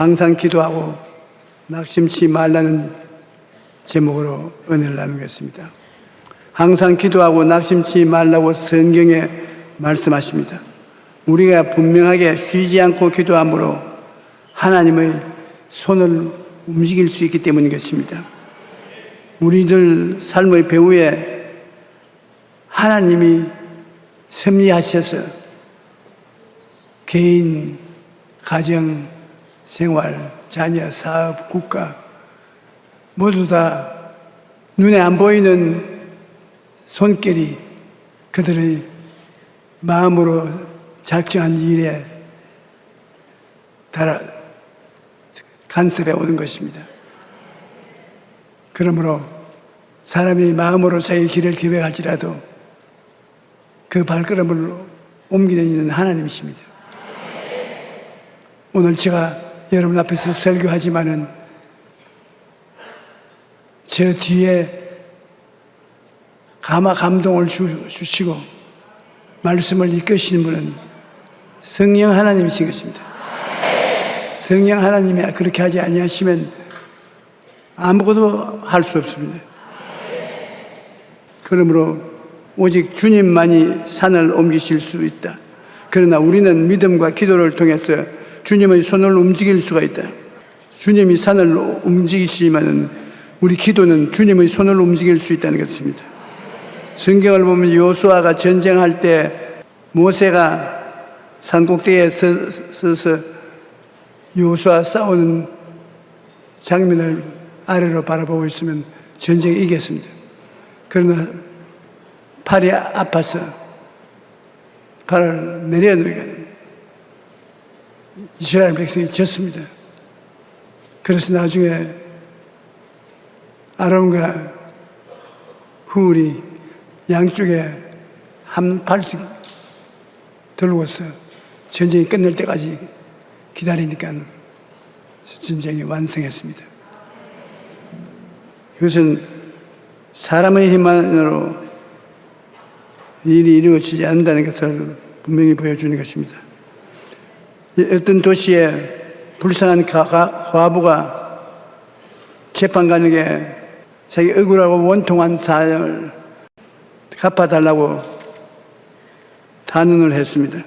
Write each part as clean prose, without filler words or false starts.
항상 기도하고 낙심치 말라는 제목으로 은혜를 나누겠습니다. 항상 기도하고 낙심치 말라고 성경에 말씀하십니다. 우리가 분명하게 쉬지 않고 기도함으로 하나님의 손을 움직일 수 있기 때문인 것입니다. 우리들 삶의 배후에 하나님이 섭리하셔서 개인, 가정, 생활, 자녀, 사업, 국가 모두 다 눈에 안 보이는 손길이 그들의 마음으로 작정한 일에 따라 간섭해 오는 것입니다. 그러므로 사람이 마음으로 자기 길을 계획할지라도 그 발걸음을 옮기는 이는 하나님이십니다. 오늘 제가 여러분 앞에서 설교하지만은 저 뒤에 감동을 주시고 말씀을 이끄시는 분은 성령 하나님이신 것입니다. 성령 하나님이 그렇게 하지 아니하시면 아무것도 할 수 없습니다. 그러므로 오직 주님만이 산을 옮기실 수 있다. 그러나 우리는 믿음과 기도를 통해서 주님의 손을 움직일 수가 있다. 주님이 산을 움직이시지만 우리 기도는 주님의 손을 움직일 수 있다는 것입니다. 성경을 보면 여호수아가 전쟁할 때 모세가 산꼭대기에 서서 여호수아 싸우는 장면을 아래로 바라보고 있으면 전쟁에 이겼습니다. 그러나 팔이 아파서 팔을 내려놓으니까 이스라엘 백성이 졌습니다. 그래서 나중에 아론과 훌이 양쪽에 한 팔씩 들고서 전쟁이 끝날 때까지 기다리니까 전쟁이 완성했습니다. 이것은 사람의 힘만으로 일이 이루어지지 않는다는 것을 분명히 보여주는 것입니다. 어떤 도시에 불쌍한 과부가 재판관에게 자기 억울하고 원통한 사정을 갚아달라고 탄원을 했습니다.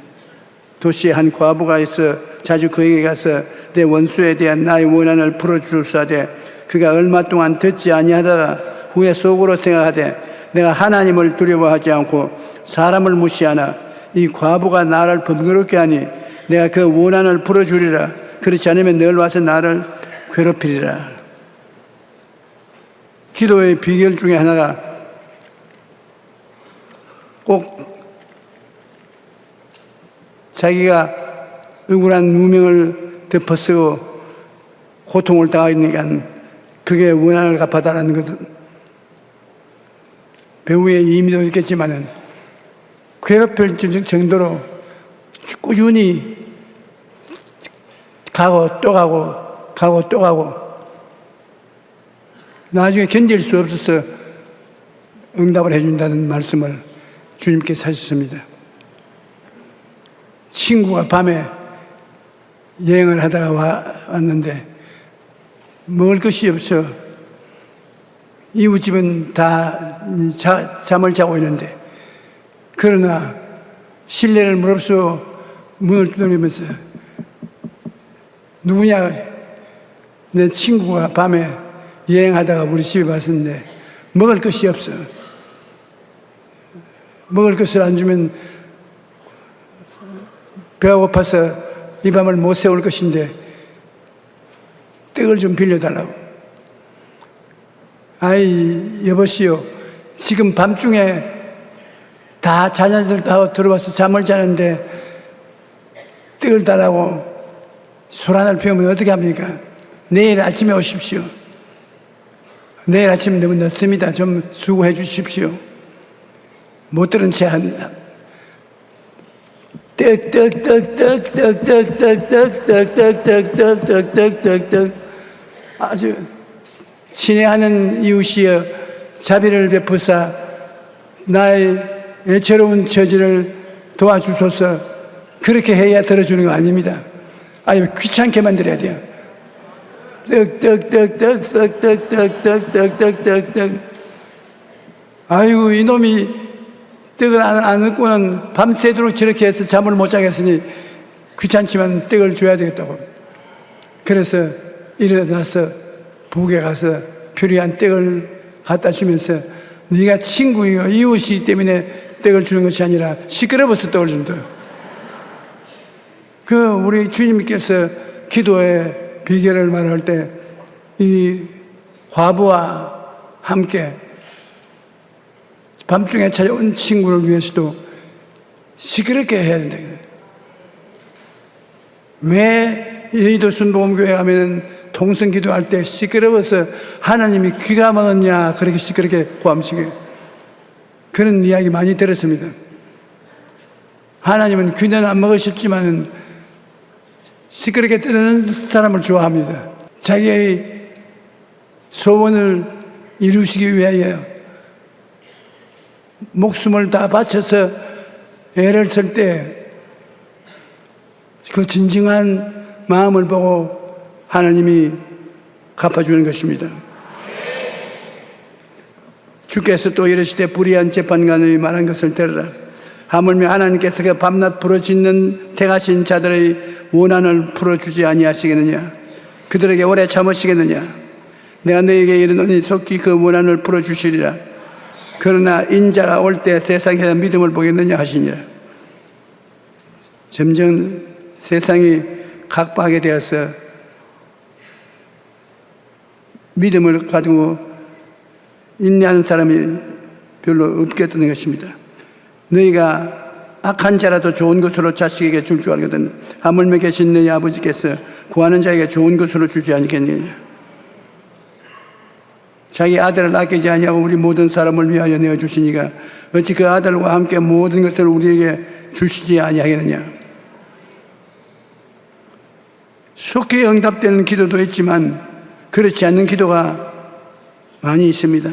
도시에 한 과부가 있어 자주 그에게 가서 내 원수에 대한 나의 원한을 풀어주사되 그가 얼마 동안 듣지 아니하다가 후에 속으로 생각하되 내가 하나님을 두려워하지 않고 사람을 무시하나 이 과부가 나를 번거롭게 하니 내가 그 원한을 풀어주리라. 그렇지 않으면 늘 와서 나를 괴롭히리라. 기도의 비결 중에 하나가 꼭 자기가 억울한 누명을 덮어쓰고 고통을 당하니까 그게 원한을 갚아달라는 것은 배우의 의미도 있겠지만은 괴롭힐 정도로 꾸준히 가고 또 가고 나중에 견딜 수 없어서 응답을 해준다는 말씀을 주님께서 하셨습니다. 친구가 밤에 여행을 하다가 왔는데 먹을 것이 없어. 이웃집은 다 잠을 자고 있는데 그러나 실례를 무릅쓰고 문을 두드리면서 누구냐? 내 친구가 밤에 여행하다가 우리 집에 왔었는데 먹을 것이 없어. 먹을 것을 안 주면 배가 고파서 이 밤을 못 세울 것인데 떡을 좀 빌려달라고. 아이 여보시오, 지금 밤중에 다 자녀들 다 들어와서 잠을 자는데 떡을 달라고 술 한을 피우면 어떻게 합니까? 내일 아침에 오십시오. 내일 아침 너무 늦습니다. 좀 수고해 주십시오. 못 들은 채 떡 아주 친애하는 이웃이여 자비를 베푸사 나의 애처로운 처지를 도와주소서. 그렇게 해야 들어주는 거 아닙니다. 아니 귀찮게 만들어야 돼요. 떡떡떡떡떡떡떡떡떡떡떡떡. 아이고, 이놈이 떡을 안 얻고는 밤새도록 저렇게 해서 잠을 못 자겠으니 귀찮지만 떡을 줘야 되겠다고. 그래서 일어나서 북에 가서 표리한 떡을 갖다 주면서 네가 친구이고 이웃이기 때문에 떡을 주는 것이 아니라 시끄러워서 떡을 준다. 우리 주님께서 기도의 비결을 말할 때 이 과부와 함께 밤중에 찾아온 친구를 위해서도 시끄럽게 해야 된다. 왜 여의도 순복음교회 하면 통성 기도할 때 시끄러워서 하나님이 귀가 막았냐 그렇게 시끄럽게 고함치게 그런 이야기 많이 들었습니다. 하나님은 귀는 안 먹으셨지만 시끄럽게 떠드는 사람을 좋아합니다. 자기의 소원을 이루시기 위하여 목숨을 다 바쳐서 애를 쓸 때 그 진정한 마음을 보고 하나님이 갚아주는 것입니다. 주께서 또 이르시되 불의한 재판관의 말한 것을 들으라. 하물며 하나님께서 그 밤낮 부르짖는 택하신 자들의 원한을 풀어주지 아니하시겠느냐? 그들에게 오래 참으시겠느냐? 내가 너에게 이르노니 속히 그 원한을 풀어주시리라. 그러나 인자가 올 때 세상에서 믿음을 보겠느냐 하시니라. 점점 세상이 각박하게 되어서 믿음을 가지고 인내하는 사람이 별로 없겠다는 것입니다. 너희가 악한 자라도 좋은 것으로 자식에게 줄 줄 알거든. 하물며 계신 너희 아버지께서 구하는 자에게 좋은 것으로 주지 않겠느냐. 자기 아들을 아끼지 아니하고 우리 모든 사람을 위하여 내어주시니가 어찌 그 아들과 함께 모든 것을 우리에게 주시지 아니하겠느냐. 속히 응답되는 기도도 있지만 그렇지 않는 기도가 많이 있습니다.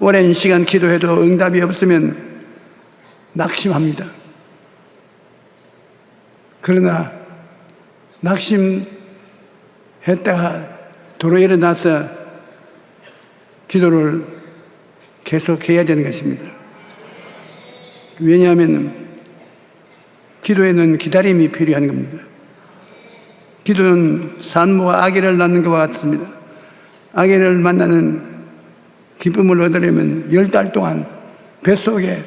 오랜 시간 기도해도 응답이 없으면 낙심합니다. 그러나 낙심했다가 도로 일어나서 기도를 계속해야 되는 것입니다. 왜냐하면 기도에는 기다림이 필요한 겁니다. 기도는 산모가 아기를 낳는 것과 같습니다. 아기를 만나는 기쁨을 얻으려면 10달 동안 뱃속에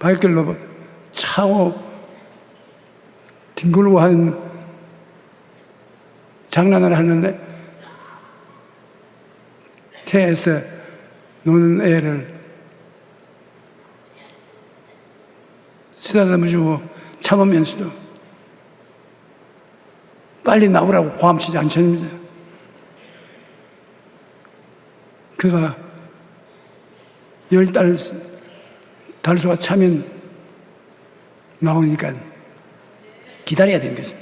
발길로 차고 뒹굴고 하는 장난을 하는데 태에서 노는 애를 쓰다듬어주고 참으면서도 빨리 나오라고 고함치지 않습니다. 그가 10달 달수가 차면 나오니까 기다려야 되는 거죠.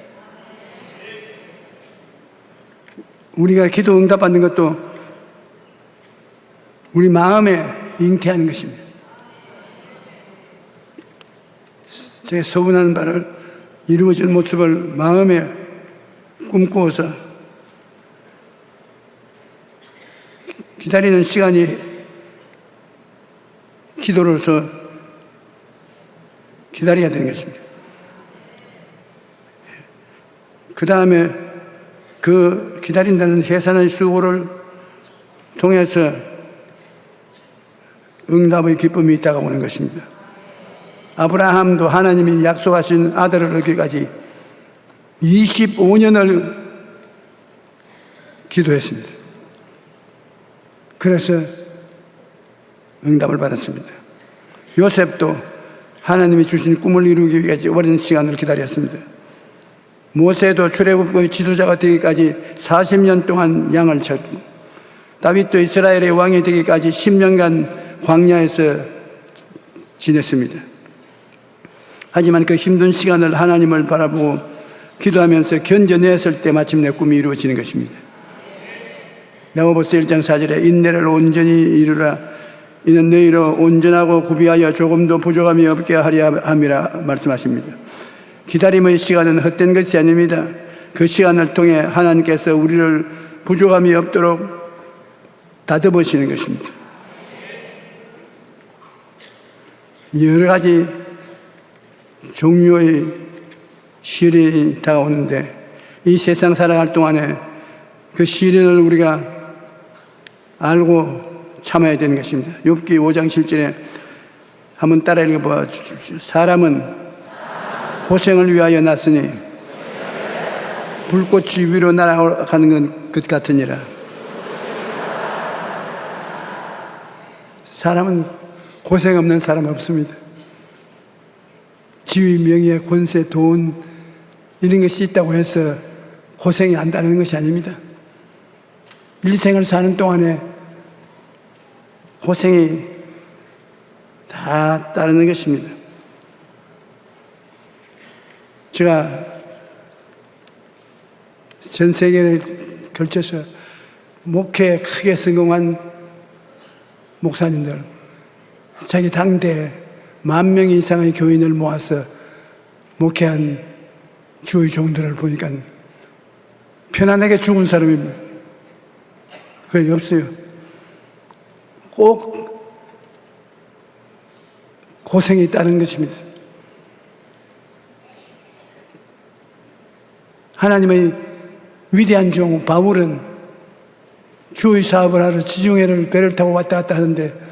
우리가 기도 응답받는 것도 우리 마음에 잉태하는 것입니다. 제 소원하는 바를 이루어질 모습을 마음에 꿈꾸어서 기다리는 시간이 기도로서 기다려야 되는 것입니다. 그 다음에 그 기다린다는 해산의 수고를 통해서 응답의 기쁨이 있다가 오는 것입니다. 아브라함도 하나님이 약속하신 아들을 얻기까지 25년을 기도했습니다. 그래서 응답을 받았습니다. 요셉도 하나님이 주신 꿈을 이루기 위해 오랜 시간을 기다렸습니다. 모세도 출애굽의 지도자가 되기까지 40년 동안 양을 쳤고, 다윗도 이스라엘의 왕이 되기까지 10년간 광야에서 지냈습니다. 하지만 그 힘든 시간을 하나님을 바라보고 기도하면서 견뎌냈을 때 마침내 꿈이 이루어지는 것입니다. 야고보서 1장 4절에 인내를 온전히 이루라. 이는 너희로 온전하고 구비하여 조금도 부족함이 없게 하려 함이라 말씀하십니다. 기다림의 시간은 헛된 것이 아닙니다. 그 시간을 통해 하나님께서 우리를 부족함이 없도록 다듬으시는 것입니다. 여러 가지 종류의 시련이 다가오는데 이 세상 살아갈 동안에 그 시련을 우리가 알고 참아야 되는 것입니다. 욥기 5장 7절에 한번 따라 읽어봐. 사람은 고생을 위하여 났으니 불꽃이 위로 날아가는 것 같으니라. 사람은 고생 없는 사람 없습니다. 지위, 명예, 권세, 돈 이런 것이 있다고 해서 고생이 안 따르는 것이 아닙니다. 일생을 사는 동안에 고생이 다 따르는 것입니다. 제가 전 세계를 걸쳐서 목회에 크게 성공한 목사님들, 자기 당대 10,000명 이상의 교인을 모아서 목회한 주의 종들을 보니까 편안하게 죽은 사람이 거의 없어요. 꼭 고생이 있다는 것입니다. 하나님의 위대한 종 바울은 주의 사업을 하러 지중해를 배를 타고 왔다 갔다 하는데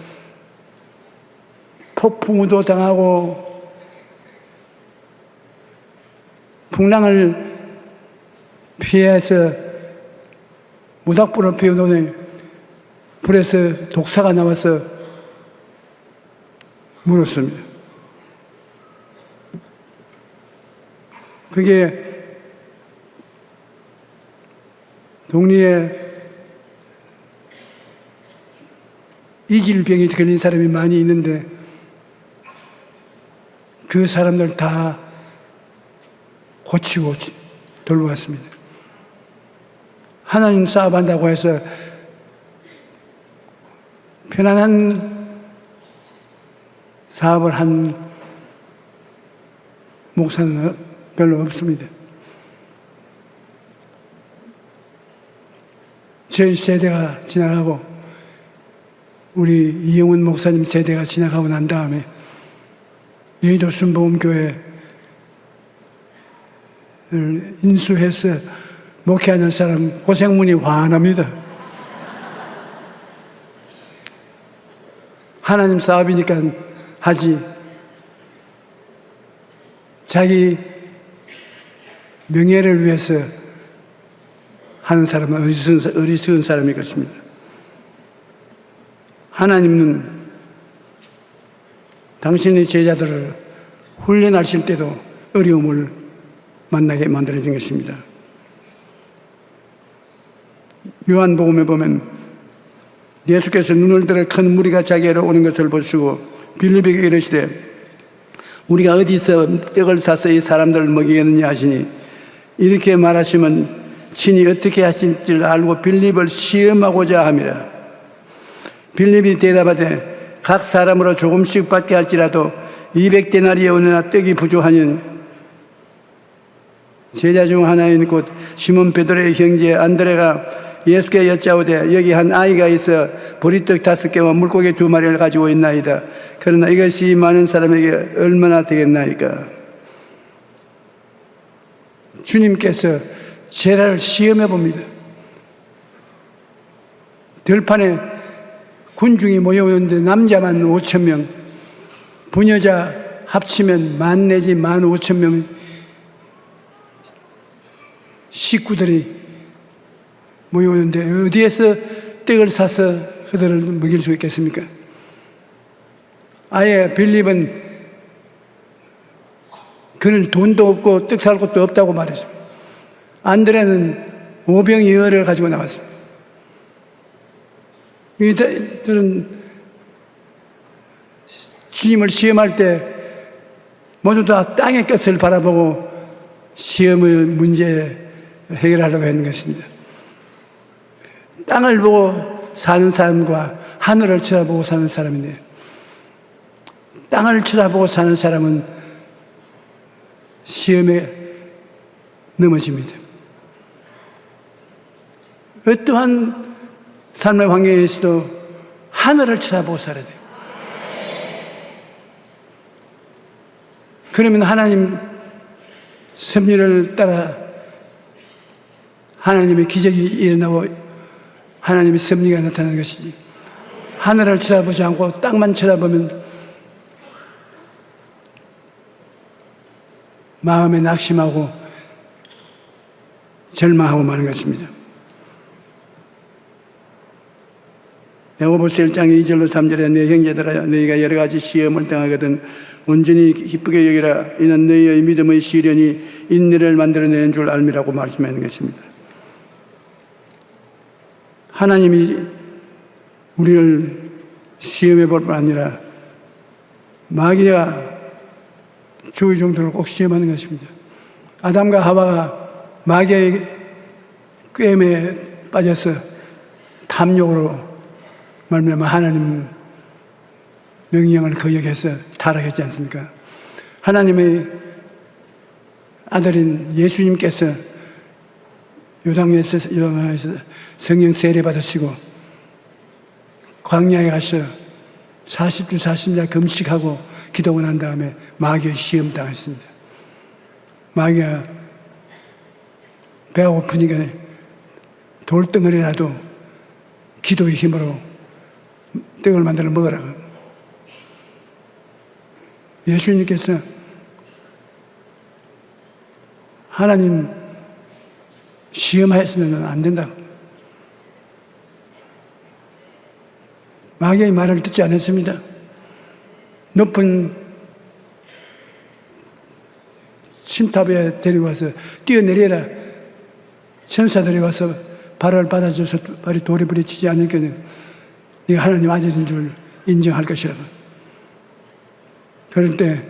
폭풍우도 당하고 풍랑을 피해서 모닥불을 피워놓으니 불에서 독사가 나와서 물었습니다. 그게 동리에 이질병이 걸린 사람이 많이 있는데 그 사람들 다 고치고 돌보았습니다. 하나님 사업한다고 해서 편안한 사업을 한 목사는 별로 없습니다. 제 세대가 지나가고 우리 이영훈 목사님 세대가 지나가고 난 다음에 여의도 순복음교회를 인수해서 목회하는 사람 고생문이 환합니다. 하나님 사업이니까 하지. 자기 명예를 위해서 하는 사람은 어리석은 사람일 것입니다. 하나님은 당신의 제자들을 훈련하실 때도 어려움을 만나게 만들어진 것입니다. 요한복음에 보면 예수께서 눈을 들어 큰 무리가 자기에게 오는 것을 보시고 빌립에게 이르시되 우리가 어디서 떡을 사서 이 사람들을 먹이겠느냐 하시니 이렇게 말하시면 친히 어떻게 하실지 알고 빌립을 시험하고자 함이라. 빌립이 대답하되 각 사람으로 조금씩 받게 할지라도 200데나리에 오느나 떡이 부족하니 제자 중 하나인 곧 시몬 베드로의 형제 안드레가 예수께 여짜오되 여기 한 아이가 있어 보리떡 5개와 물고기 2마리를 가지고 있나이다. 그러나 이것이 많은 사람에게 얼마나 되겠나이까. 주님께서 제자를 시험해 봅니다. 들판에 군중이 모여오는데 남자만 5,000명, 부녀자 합치면 10,000 내지 15,000명 식구들이 모여오는데 어디에서 떡을 사서 그들을 먹일 수 있겠습니까? 아예 빌립은 그는 돈도 없고 떡 살 것도 없다고 말했습니다. 안드레는 5병2어를 가지고 나왔습니다. 이들은 주님을 시험할 때 모두 다 땅의 것을 바라보고 시험의 문제 해결하려고 하는 것입니다. 땅을 보고 사는 사람과 하늘을 쳐다보고 사는 사람인데 땅을 쳐다보고 사는 사람은 시험에 넘어집니다. 어떠한 삶의 환경에서도 하늘을 쳐다보고 살아야 돼요. 그러면 하나님 섭리를 따라 하나님의 기적이 일어나고 하나님의 섭리가 나타나는 것이지, 하늘을 쳐다보지 않고 땅만 쳐다보면 마음에 낙심하고 절망하고 마는 것입니다. 야고보서 1장 2절로 3절에 내 형제들아 너희가 여러 가지 시험을 당하거든 온전히 기쁘게 여기라. 이는 너희의 믿음의 시련이 인내를 만들어내는 줄 알미라고 말씀하는 것입니다. 하나님이 우리를 시험해 볼 뿐 아니라 마귀가 주의 종들을 꼭 시험하는 것입니다. 아담과 하와가 마귀의 꾀임에 빠져서 탐욕으로 말미암아 하나님 명령을 거역해서 타락했지 않습니까? 하나님의 아들인 예수님께서 요단강에서 성령 세례 받으시고 광야에 가서 40주 40일 금식하고 기도하고 난 다음에 마귀의 시험 당했습니다. 마귀가 배가 고프니까 돌덩어리라도 기도의 힘으로 떡을 만들어 먹으라고. 예수님께서 하나님 시험하였으면 안 된다고. 마귀의 말을 듣지 않았습니다. 높은 침탑에 데려와서 뛰어내려라. 천사들이 와서 발을 받아줘서 발이 돌에 부딪히지 않으니까 네가 하나님 아들인 줄 인정할 것이라고. 그럴 때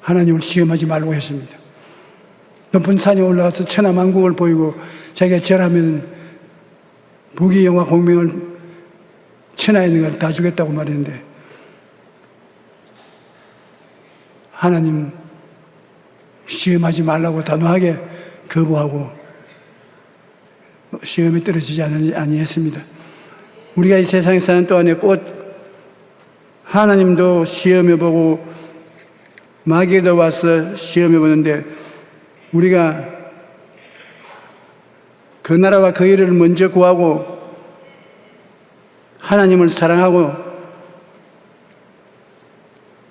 하나님을 시험하지 말고 했습니다. 높은 산에 올라가서 천하만국을 보이고 자기가 절하면 부귀 영화 공명을 천하에 있는 걸 다 주겠다고 말했는데 하나님 시험하지 말라고 단호하게 거부하고 시험에 떨어지지 아니했습니다. 우리가 이 세상에 사는 동안에 꼭 하나님도 시험해보고 마귀도 와서 시험해보는데 우리가 그 나라와 그 일을 먼저 구하고 하나님을 사랑하고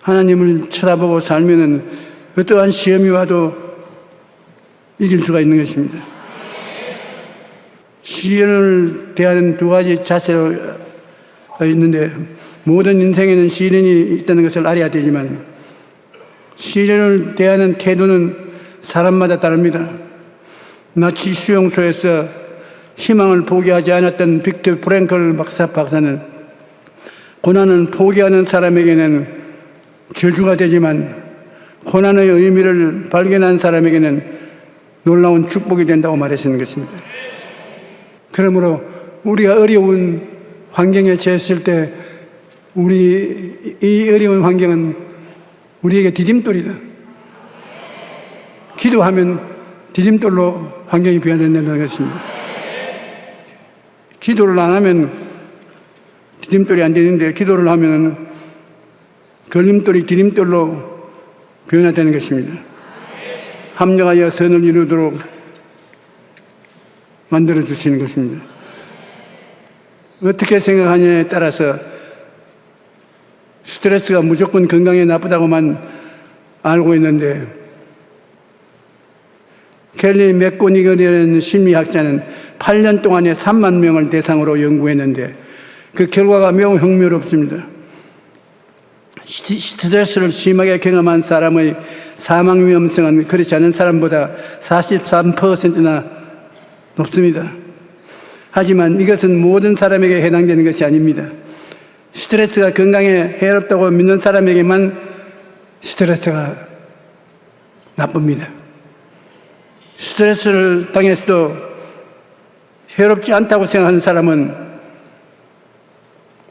하나님을 쳐다보고 살면은 어떠한 시험이 와도 이길 수가 있는 것입니다. 시련을 대하는 두 가지 자세가 있는데 모든 인생에는 시련이 있다는 것을 알아야 되지만 시련을 대하는 태도는 사람마다 다릅니다. 나치 수용소에서 희망을 포기하지 않았던 빅터 프랭클 박사는 고난은 포기하는 사람에게는 저주가 되지만 고난의 의미를 발견한 사람에게는 놀라운 축복이 된다고 말했는 것입니다. 그러므로 우리가 어려운 환경에 처했을 때 우리 이 어려운 환경은 우리에게 디딤돌이다. 기도하면 디딤돌로 환경이 변화된다는 것입니다. 기도를 안 하면 디딤돌이 안 되는데 기도를 하면 걸림돌이 디딤돌로 변화되는 것입니다. 합력하여 선을 이루도록 만들어 주시는 것입니다. 어떻게 생각하냐에 따라서 스트레스가 무조건 건강에 나쁘다고만 알고 있는데 켈리 맥고니걸이라는 심리학자는 8년 동안에 3만 명을 대상으로 연구했는데 그 결과가 매우 흥미롭습니다. 스트레스를 심하게 경험한 사람의 사망 위험성은 그렇지 않은 사람보다 43%나 높습니다. 하지만 이것은 모든 사람에게 해당되는 것이 아닙니다. 스트레스가 건강에 해롭다고 믿는 사람에게만 스트레스가 나쁩니다. 스트레스를 당해서도 해롭지 않다고 생각하는 사람은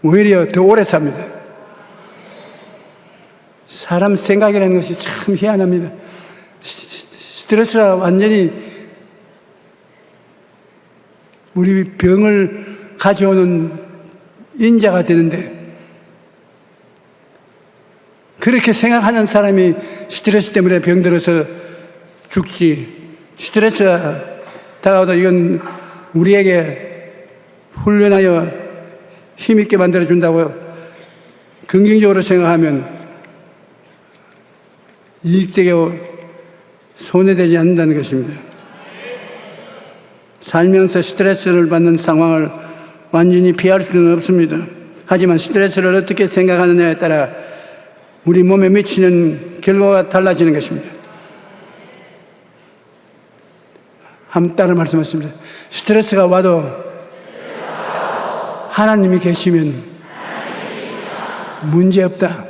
오히려 더 오래 삽니다. 사람 생각이라는 것이 참 희한합니다. 스트레스가 완전히 우리 병을 가져오는 인자가 되는데, 그렇게 생각하는 사람이 스트레스 때문에 병들어서 죽지, 스트레스가 다가오다 이건 우리에게 훈련하여 힘있게 만들어준다고 긍정적으로 생각하면 이익되게 손해되지 않는다는 것입니다. 살면서 스트레스를 받는 상황을 완전히 피할 수는 없습니다. 하지만 스트레스를 어떻게 생각하느냐에 따라 우리 몸에 미치는 결과가 달라지는 것입니다. 한번 따라 말씀하십니다. 스트레스가 와도 하나님이 계시면 문제없다.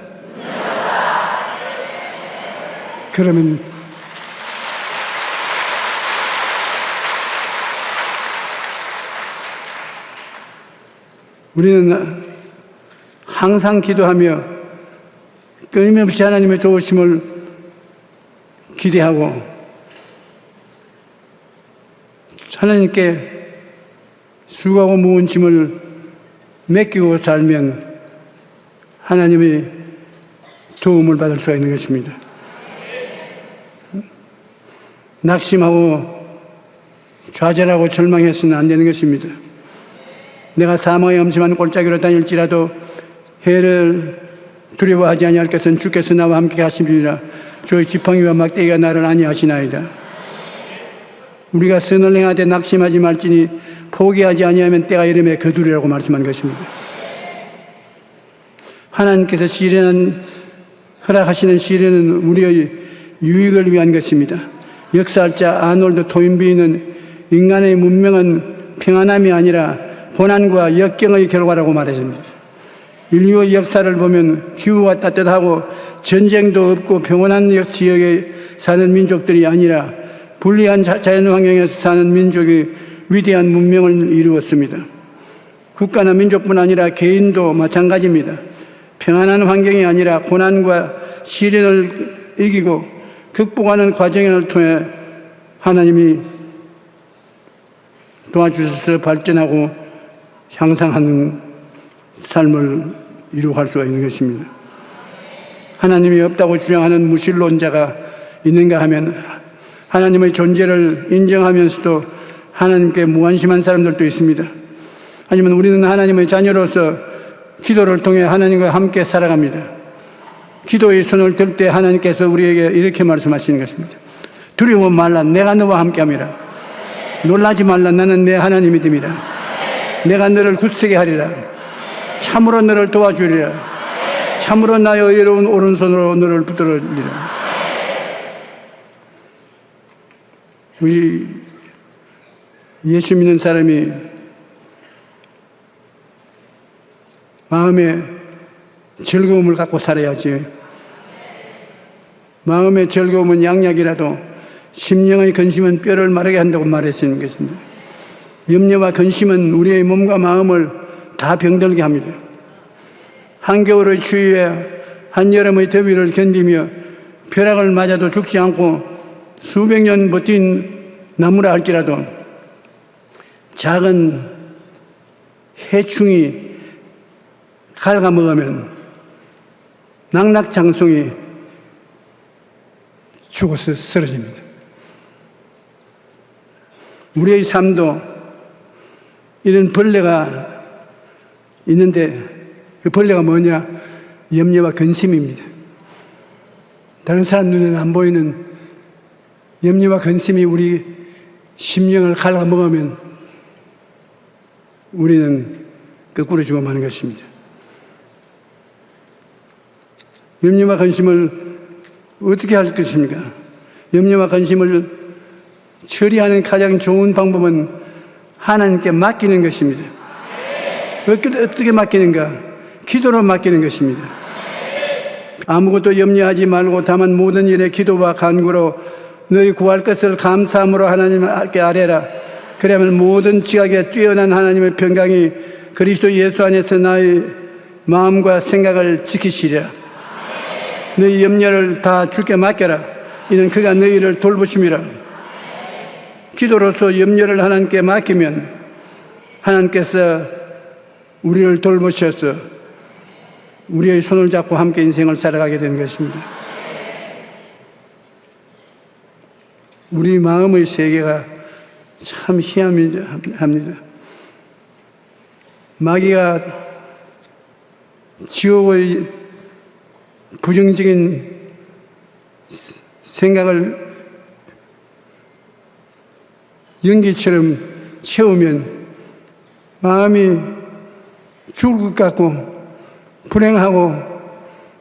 그러면 우리는 항상 기도하며 끊임없이 하나님의 도우심을 기대하고 하나님께 수고하고 무거운 짐을 맡기고 살면 하나님의 도움을 받을 수가 있는 것입니다. 낙심하고 좌절하고 절망해서는 안 되는 것입니다. 내가 사망의 엄심한 골짜기로 다닐지라도 해를 두려워하지 아니할 것은 주께서 나와 함께 하심이라. 주의 지팡이와 막대기가 나를 안위하시나이다. 우리가 선을 행하되 낙심하지 말지니 포기하지 아니하면 때가 이름에 거두리라고 말씀한 것입니다. 하나님께서 허락하시는 시련은 우리의 유익을 위한 것입니다. 역사학자 아놀드 토인비는 인간의 문명은 평안함이 아니라 고난과 역경의 결과라고 말했습니다. 인류의 역사를 보면 기후가 따뜻하고 전쟁도 없고 평온한 지역에 사는 민족들이 아니라 불리한 자연환경에서 사는 민족이 위대한 문명을 이루었습니다. 국가나 민족뿐 아니라 개인도 마찬가지입니다. 평안한 환경이 아니라 고난과 시련을 이기고 극복하는 과정을 통해 하나님이 도와주셔서 발전하고 향상하는 삶을 이루어갈 수가 있는 것입니다. 하나님이 없다고 주장하는 무신론자가 있는가 하면 하나님의 존재를 인정하면서도 하나님께 무관심한 사람들도 있습니다. 하지만 우리는 하나님의 자녀로서 기도를 통해 하나님과 함께 살아갑니다. 기도의 손을 들 때 하나님께서 우리에게 이렇게 말씀하시는 것입니다. 두려워 말라, 내가 너와 함께함이라. 놀라지 말라, 나는 내 하나님이 됨이라. 내가 너를 굳세게 하리라. 참으로 너를 도와주리라. 참으로 나의 의로운 오른손으로 너를 붙들으리라. 우리 예수 믿는 사람이 마음에 즐거움을 갖고 살아야지. 마음의 즐거움은 양약이라도 심령의 근심은 뼈를 마르게 한다고 말했는 것입니다. 염려와 근심은 우리의 몸과 마음을 다 병들게 합니다. 한겨울의 추위에 한여름의 더위를 견디며 벼락을 맞아도 죽지 않고 수백 년 버틴 나무라 할지라도 작은 해충이 갉아먹으면 낙낙장송이 죽어서 쓰러집니다. 우리의 삶도 이런 벌레가 있는데 그 벌레가 뭐냐? 염려와 근심입니다. 다른 사람 눈에는 안 보이는 염려와 근심이 우리 심령을 갉아먹으면 우리는 거꾸로 죽어가는 것입니다. 염려와 근심을 어떻게 할 것입니까? 염려와 근심을 처리하는 가장 좋은 방법은 하나님께 맡기는 것입니다. 어떻게 맡기는가? 기도로 맡기는 것입니다. 아무것도 염려하지 말고 다만 모든 일에 기도와 간구로 너희 구할 것을 감사함으로 하나님께 아뢰라. 그러면 모든 지각에 뛰어난 하나님의 평강이 그리스도 예수 안에서 나의 마음과 생각을 지키시리라. 너희 염려를 다 주께 맡겨라. 이는 그가 너희를 돌보심이라. 기도로서 염려를 하나님께 맡기면 하나님께서 우리를 돌보셔서 우리의 손을 잡고 함께 인생을 살아가게 된 것입니다. 우리 마음의 세계가 참 희한합니다. 마귀가 지옥의 부정적인 생각을 연기처럼 채우면 마음이 죽을 것 같고 불행하고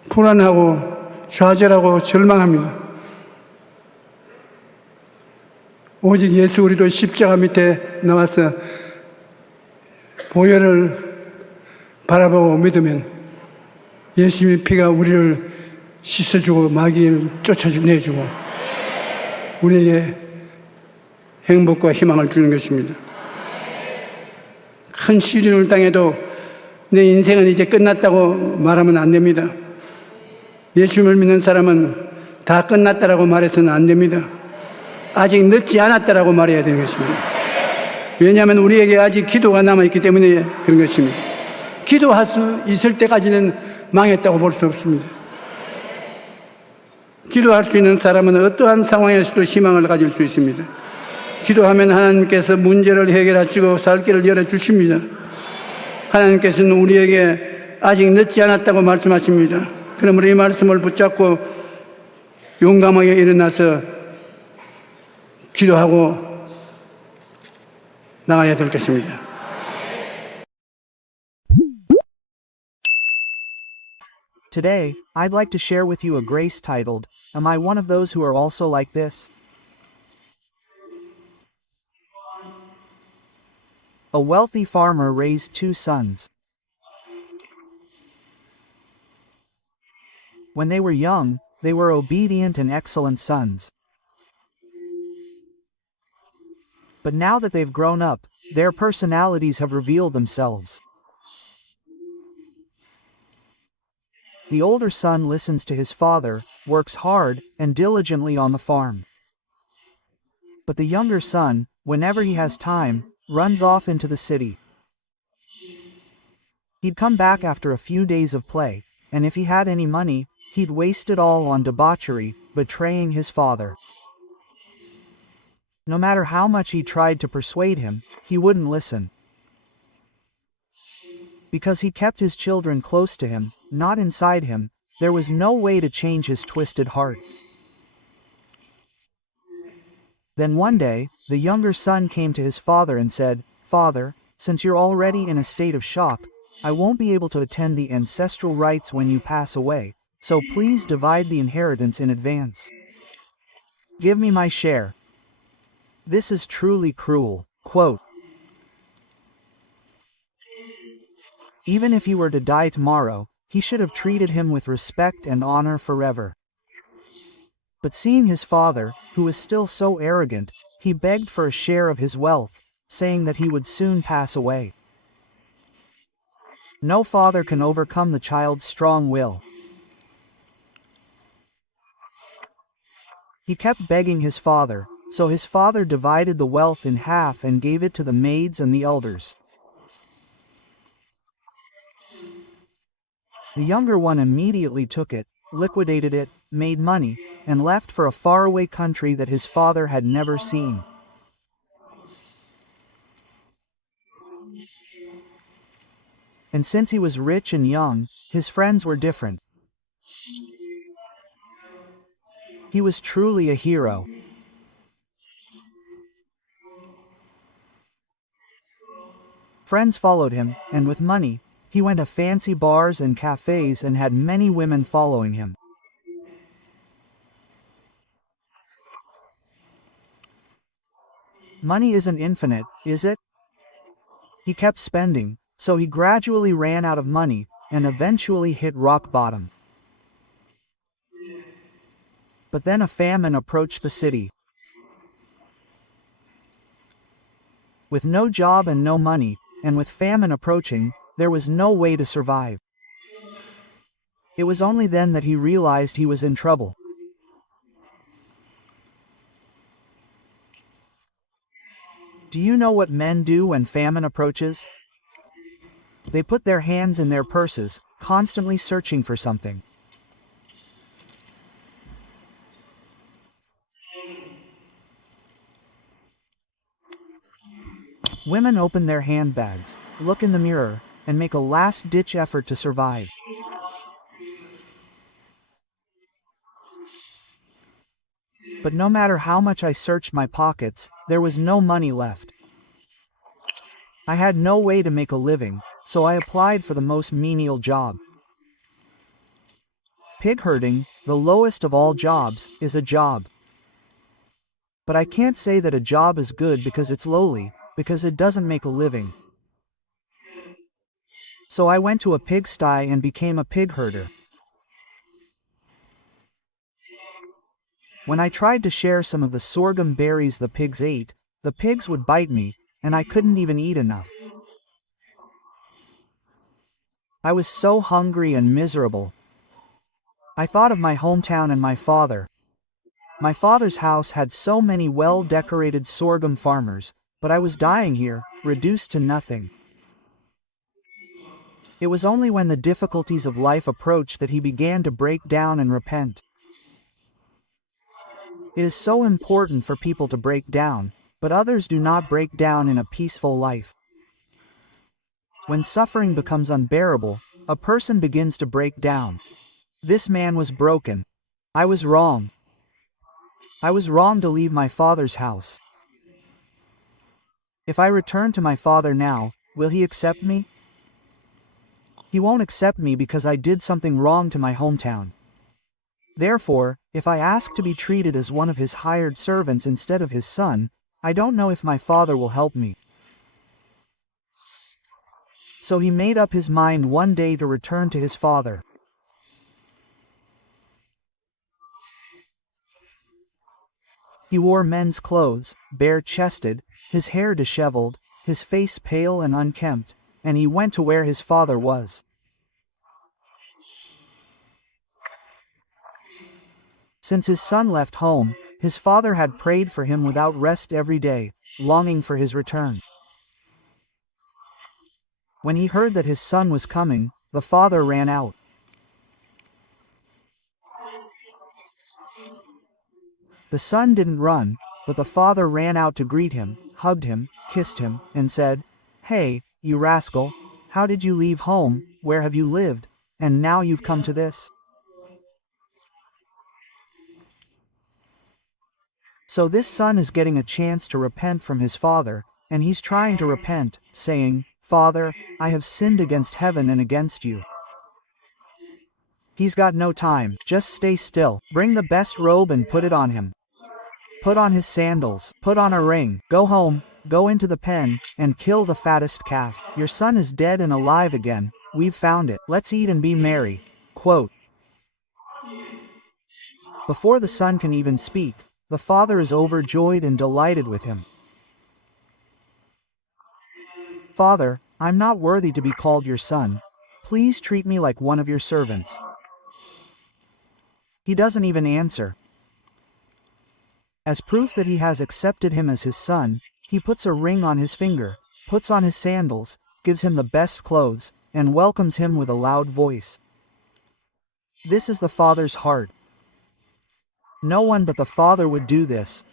불안하고 좌절하고 절망합니다. 오직 예수 그리스도 십자가 밑에 나와서 보혈을 바라보고 믿으면 예수님의 피가 우리를 씻어주고 마귀를 쫓아내주고 우리에게 행복과 희망을 주는 것입니다. 큰 시련을 당해도 내 인생은 이제 끝났다고 말하면 안 됩니다. 예수님을 믿는 사람은 다 끝났다라고 말해서는 안 됩니다. 아직 늦지 않았다라고 말해야 되는 것입니다. 왜냐하면 우리에게 아직 기도가 남아있기 때문에 그런 것입니다. 기도할 수 있을 때까지는 망했다고 볼 수 없습니다. 기도할 수 있는 사람은 어떠한 상황에서도 희망을 가질 수 있습니다. 기도하면 하나님께서 문제를 해결하시고 살 길을 열어주십니다. 하나님께서는 우리에게 아직 늦지 않았다고 말씀하십니다. 그러므로 이 말씀을 붙잡고 용감하게 일어나서 기도하고 나가야 될 것입니다. Today, I'd like to share with you a grace titled, Am I One of Those Who Are Also Like This? A wealthy farmer raised 2 sons. When they were young, they were obedient and excellent sons. But now that they've grown up, their personalities have revealed themselves. The older son listens to his father, works hard and diligently on the farm. But the younger son, whenever he has time, runs off into the city. He'd come back after a few days of play, and if he had any money, he'd waste it all on debauchery, betraying his father. No matter how much he tried to persuade him, he wouldn't listen. Because he kept his children close to him, not inside him, there was no way to change his twisted heart. Then one day, the younger son came to his father and said, "Father, since you're already in a state of shock, I won't be able to attend the ancestral rites when you pass away, so please divide the inheritance in advance. Give me my share." This is truly cruel. Quote, even if he were to die tomorrow, he should have treated him with respect and honor forever. But seeing his father, who was still so arrogant, he begged for a share of his wealth, saying that he would soon pass away. No father can overcome the child's strong will. He kept begging his father, so his father divided the wealth in half and gave it to the maids and the elders. The younger one immediately took it, liquidated it, made money, and left for a faraway country that his father had never seen. And since he was rich and young, his friends were different. He was truly a hero. Friends followed him, and with money, he went to fancy bars and cafes and had many women following him. Money isn't infinite, is it? He kept spending, so he gradually ran out of money, and eventually hit rock bottom. But then a famine approached the city. With no job and no money, and with famine approaching, there was no way to survive. It was only then that he realized he was in trouble. Do you know what men do when famine approaches? They put their hands in their purses, constantly searching for something. Women open their handbags, look in the mirror, and make a last-ditch effort to survive. But no matter how much I searched my pockets, there was no money left. I had no way to make a living, so I applied for the most menial job. Pig herding, the lowest of all jobs, is a job. But I can't say that a job is good because it's lowly, because it doesn't make a living. So I went to a pigsty and became a pig herder. When I tried to share some of the sorghum berries the pigs ate, the pigs would bite me, and I couldn't even eat enough. I was so hungry and miserable. I thought of my hometown and my father. My father's house had so many well-decorated sorghum farmers, but I was dying here, reduced to nothing. It was only when the difficulties of life approached that he began to break down and repent. It is so important for people to break down, but others do not break down in a peaceful life. When suffering becomes unbearable, a person begins to break down. This man was broken. I was wrong. I was wrong to leave my father's house. If I return to my father now, will he accept me? He won't accept me because I did something wrong to my hometown. Therefore, if I ask to be treated as one of his hired servants instead of his son, I don't know if my father will help me. So he made up his mind one day to return to his father. He wore men's clothes, bare-chested, his hair disheveled, his face pale and unkempt, and he went to where his father was. Since his son left home, his father had prayed for him without rest every day, longing for his return. When he heard that his son was coming, the father ran out. The son didn't run, but the father ran out to greet him, hugged him, kissed him, and said, "Hey, you rascal, how did you leave home, where have you lived, and now you've come to this?" So this son is getting a chance to repent from his father, and he's trying to repent, saying, "Father, I have sinned against heaven and against you." He's got no time, just stay still, bring the best robe and put it on him. Put on his sandals, put on a ring, go home, go into the pen, and kill the fattest calf. Your son is dead and alive again, we've found it, let's eat and be merry. Quote. Before the son can even speak, the father is overjoyed and delighted with him. "Father, I'm not worthy to be called your son. Please treat me like one of your servants." He doesn't even answer. As proof that he has accepted him as his son, he puts a ring on his finger, puts on his sandals, gives him the best clothes, and welcomes him with a loud voice. This is the father's heart. No one but the father would do this.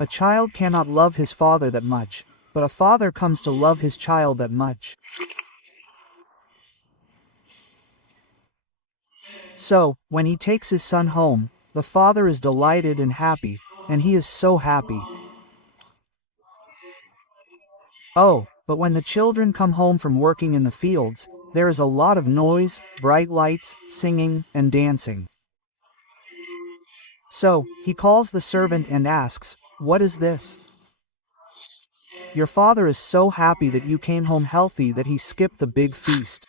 A child cannot love his father that much, but a father comes to love his child that much. So, when he takes his son home, the father is delighted and happy, and he is so happy. Oh, but when the children come home from working in the fields, there is a lot of noise, bright lights, singing, and dancing. So, he calls the servant and asks, "What is this?" "Your father is so happy that you came home healthy that he skipped the big feast."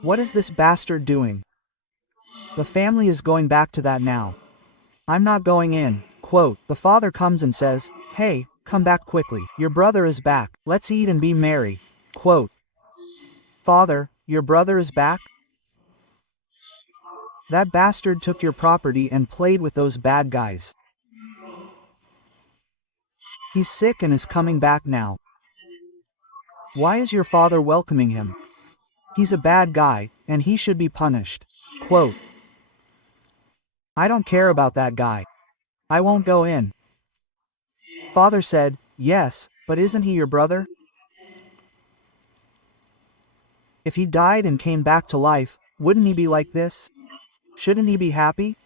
"What is this bastard doing?" "The family is going back to that now." "I'm not going in." Quote. The father comes and says, "Hey, come back quickly. Your brother is back. Let's eat and be merry." Quote. "Father, your brother is back?" That bastard took your property and played with those bad guys. He's sick and is coming back now. Why is your father welcoming him? He's a bad guy, and he should be punished. Quote, I don't care about that guy. I won't go in. Father said, yes, but isn't he your brother? If he died and came back to life, wouldn't he be like this? Shouldn't he be happy?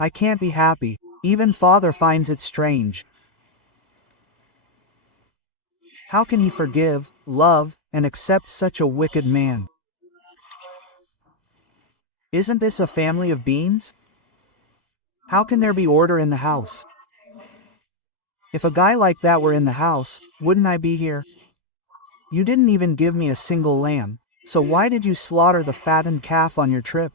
I can't be happy. Even Father finds it strange. How can he forgive, love, and accept such a wicked man? Isn't this a family of beings? How can there be order in the house? If a guy like that were in the house, wouldn't I be here? You didn't even give me a single lamb, so why did you slaughter the fattened calf on your trip?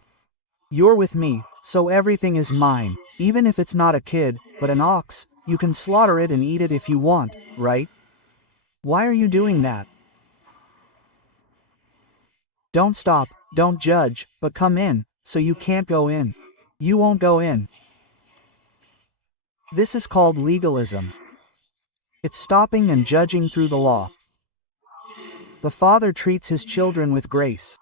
You're with me, so everything is mine, even if it's not a kid, but an ox. You can slaughter it and eat it if you want, right? Why are you doing that? Don't stop, don't judge, but come in, so you can't go in. You won't go in. This is called legalism. It's stopping and judging through the law. The Father treats his children with grace.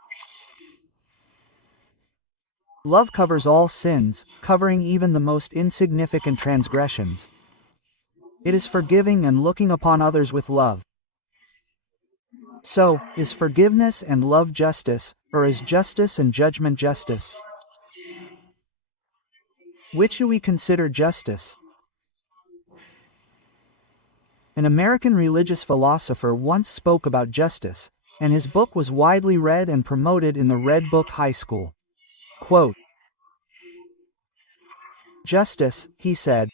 Love covers all sins, covering even the most insignificant transgressions. It is forgiving and looking upon others with love. So, is forgiveness and love justice, or is justice and judgment justice? Which do we consider justice? An American religious philosopher once spoke about justice, and his book was widely read and promoted in the Red Book High School. Quote, Justice, he said.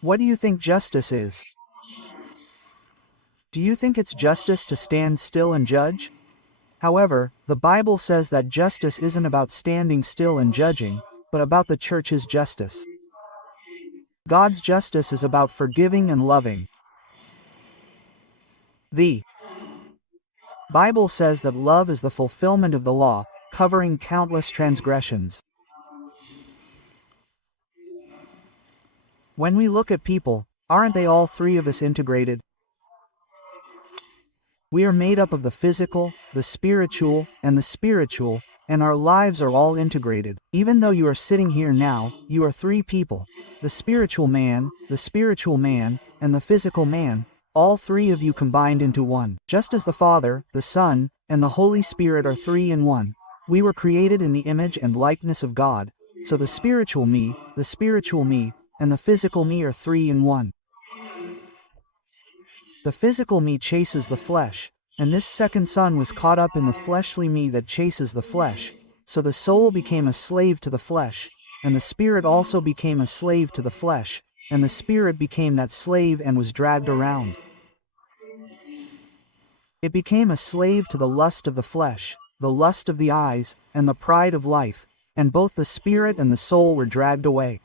What do you think justice is? Do you think it's justice to stand still and judge? However, the Bible says that justice isn't about standing still and judging, but about the church's justice. God's justice is about forgiving and loving. The Bible says that love is the fulfillment of the law, covering countless transgressions. When we look at people, aren't they all three of us integrated? We are made up of the physical, the spiritual, and our lives are all integrated. Even though you are sitting here now, you are three people. The spiritual man, and the physical man, all three of you combined into one. Just as the Father, the Son, and the Holy Spirit are three in one, we were created in the image and likeness of God, so the spiritual me, and the physical me are three in one. The physical me chases the flesh, and this second son was caught up in the fleshly me that chases the flesh, so the soul became a slave to the flesh, and the spirit also became a slave to the flesh, and the spirit became that slave and was dragged around. It became a slave to the lust of the flesh, the lust of the eyes, and the pride of life, and both the spirit and the soul were dragged away.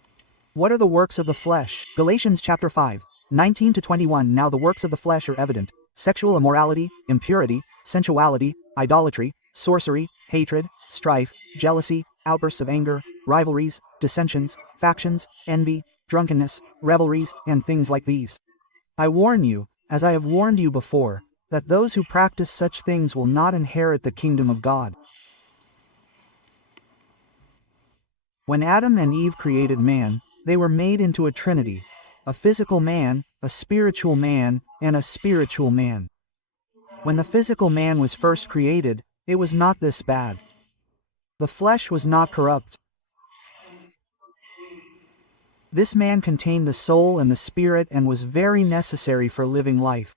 What are the works of the flesh? Galatians chapter 5, 19-21. Now the works of the flesh are evident: sexual immorality, impurity, sensuality, idolatry, sorcery, hatred, strife, jealousy, outbursts of anger, rivalries, dissensions, factions, envy, drunkenness, revelries, and things like these. I warn you, as I have warned you before, that those who practice such things will not inherit the kingdom of God. When Adam and Eve created man, they were made into a trinity: a physical man, a spiritual man, and a spiritual man. When the physical man was first created, it was not this bad. The flesh was not corrupt. This man contained the soul and the spirit and was very necessary for living life.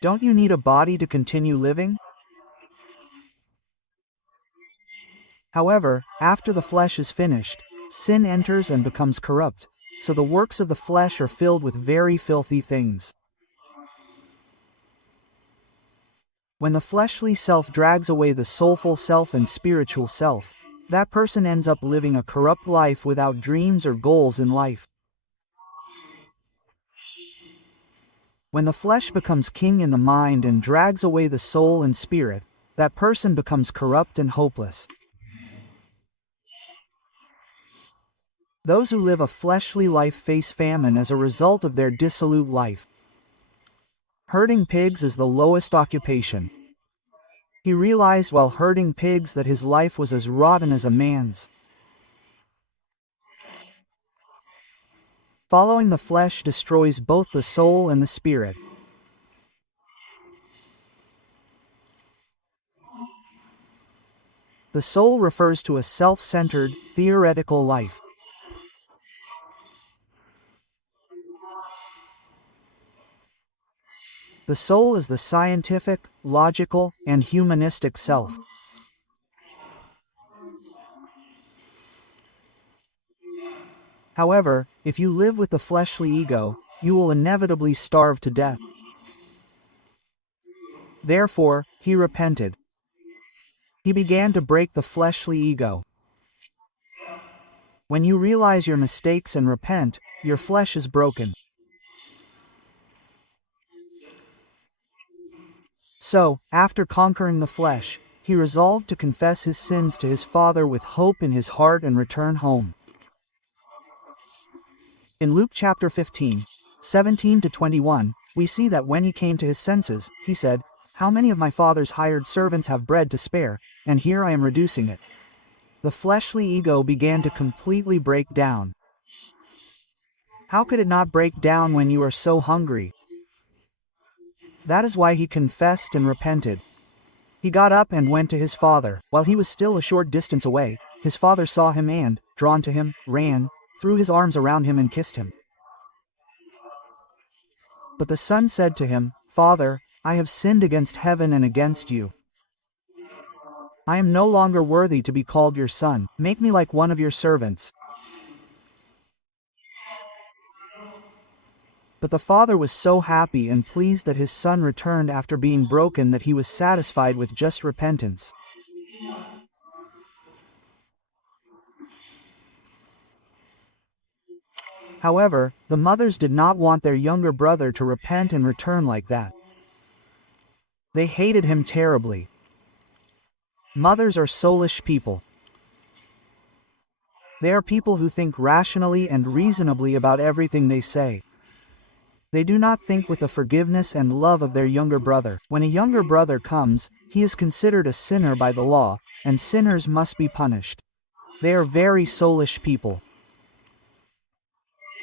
Don't you need a body to continue living? However, after the flesh is finished, sin enters and becomes corrupt, so the works of the flesh are filled with very filthy things. When the fleshly self drags away the soulful self and spiritual self, that person ends up living a corrupt life without dreams or goals in life. When the flesh becomes king in the mind and drags away the soul and spirit, that person becomes corrupt and hopeless. Those who live a fleshly life face famine as a result of their dissolute life. Herding pigs is the lowest occupation. He realized while herding pigs that his life was as rotten as a man's. Following the flesh destroys both the soul and the spirit. The soul refers to a self-centered, theoretical life. The soul is the scientific, logical, and humanistic self. However, if you live with the fleshly ego, you will inevitably starve to death. Therefore, he repented. He began to break the fleshly ego. When you realize your mistakes and repent, your flesh is broken. So, after conquering the flesh, he resolved to confess his sins to his Father with hope in his heart and return home. In Luke chapter 15, 17-21, we see that when he came to his senses, he said, "How many of my father's hired servants have bread to spare, and here I am reducing it." The fleshly ego began to completely break down. How could it not break down when you are so hungry? That is why he confessed and repented. He got up and went to his father. While he was still a short distance away, his father saw him and, drawn to him, ran, threw his arms around him and kissed him. But the son said to him, "Father, I have sinned against heaven and against you. I am no longer worthy to be called your son. Make me like one of your servants." But the father was so happy and pleased that his son returned after being broken that he was satisfied with just repentance. However, the mothers did not want their younger brother to repent and return like that. They hated him terribly. Mothers are soulish people. They are people who think rationally and reasonably about everything they say. They do not think with the forgiveness and love of their younger brother. When a younger brother comes, he is considered a sinner by the law, and sinners must be punished. They are very soulish people.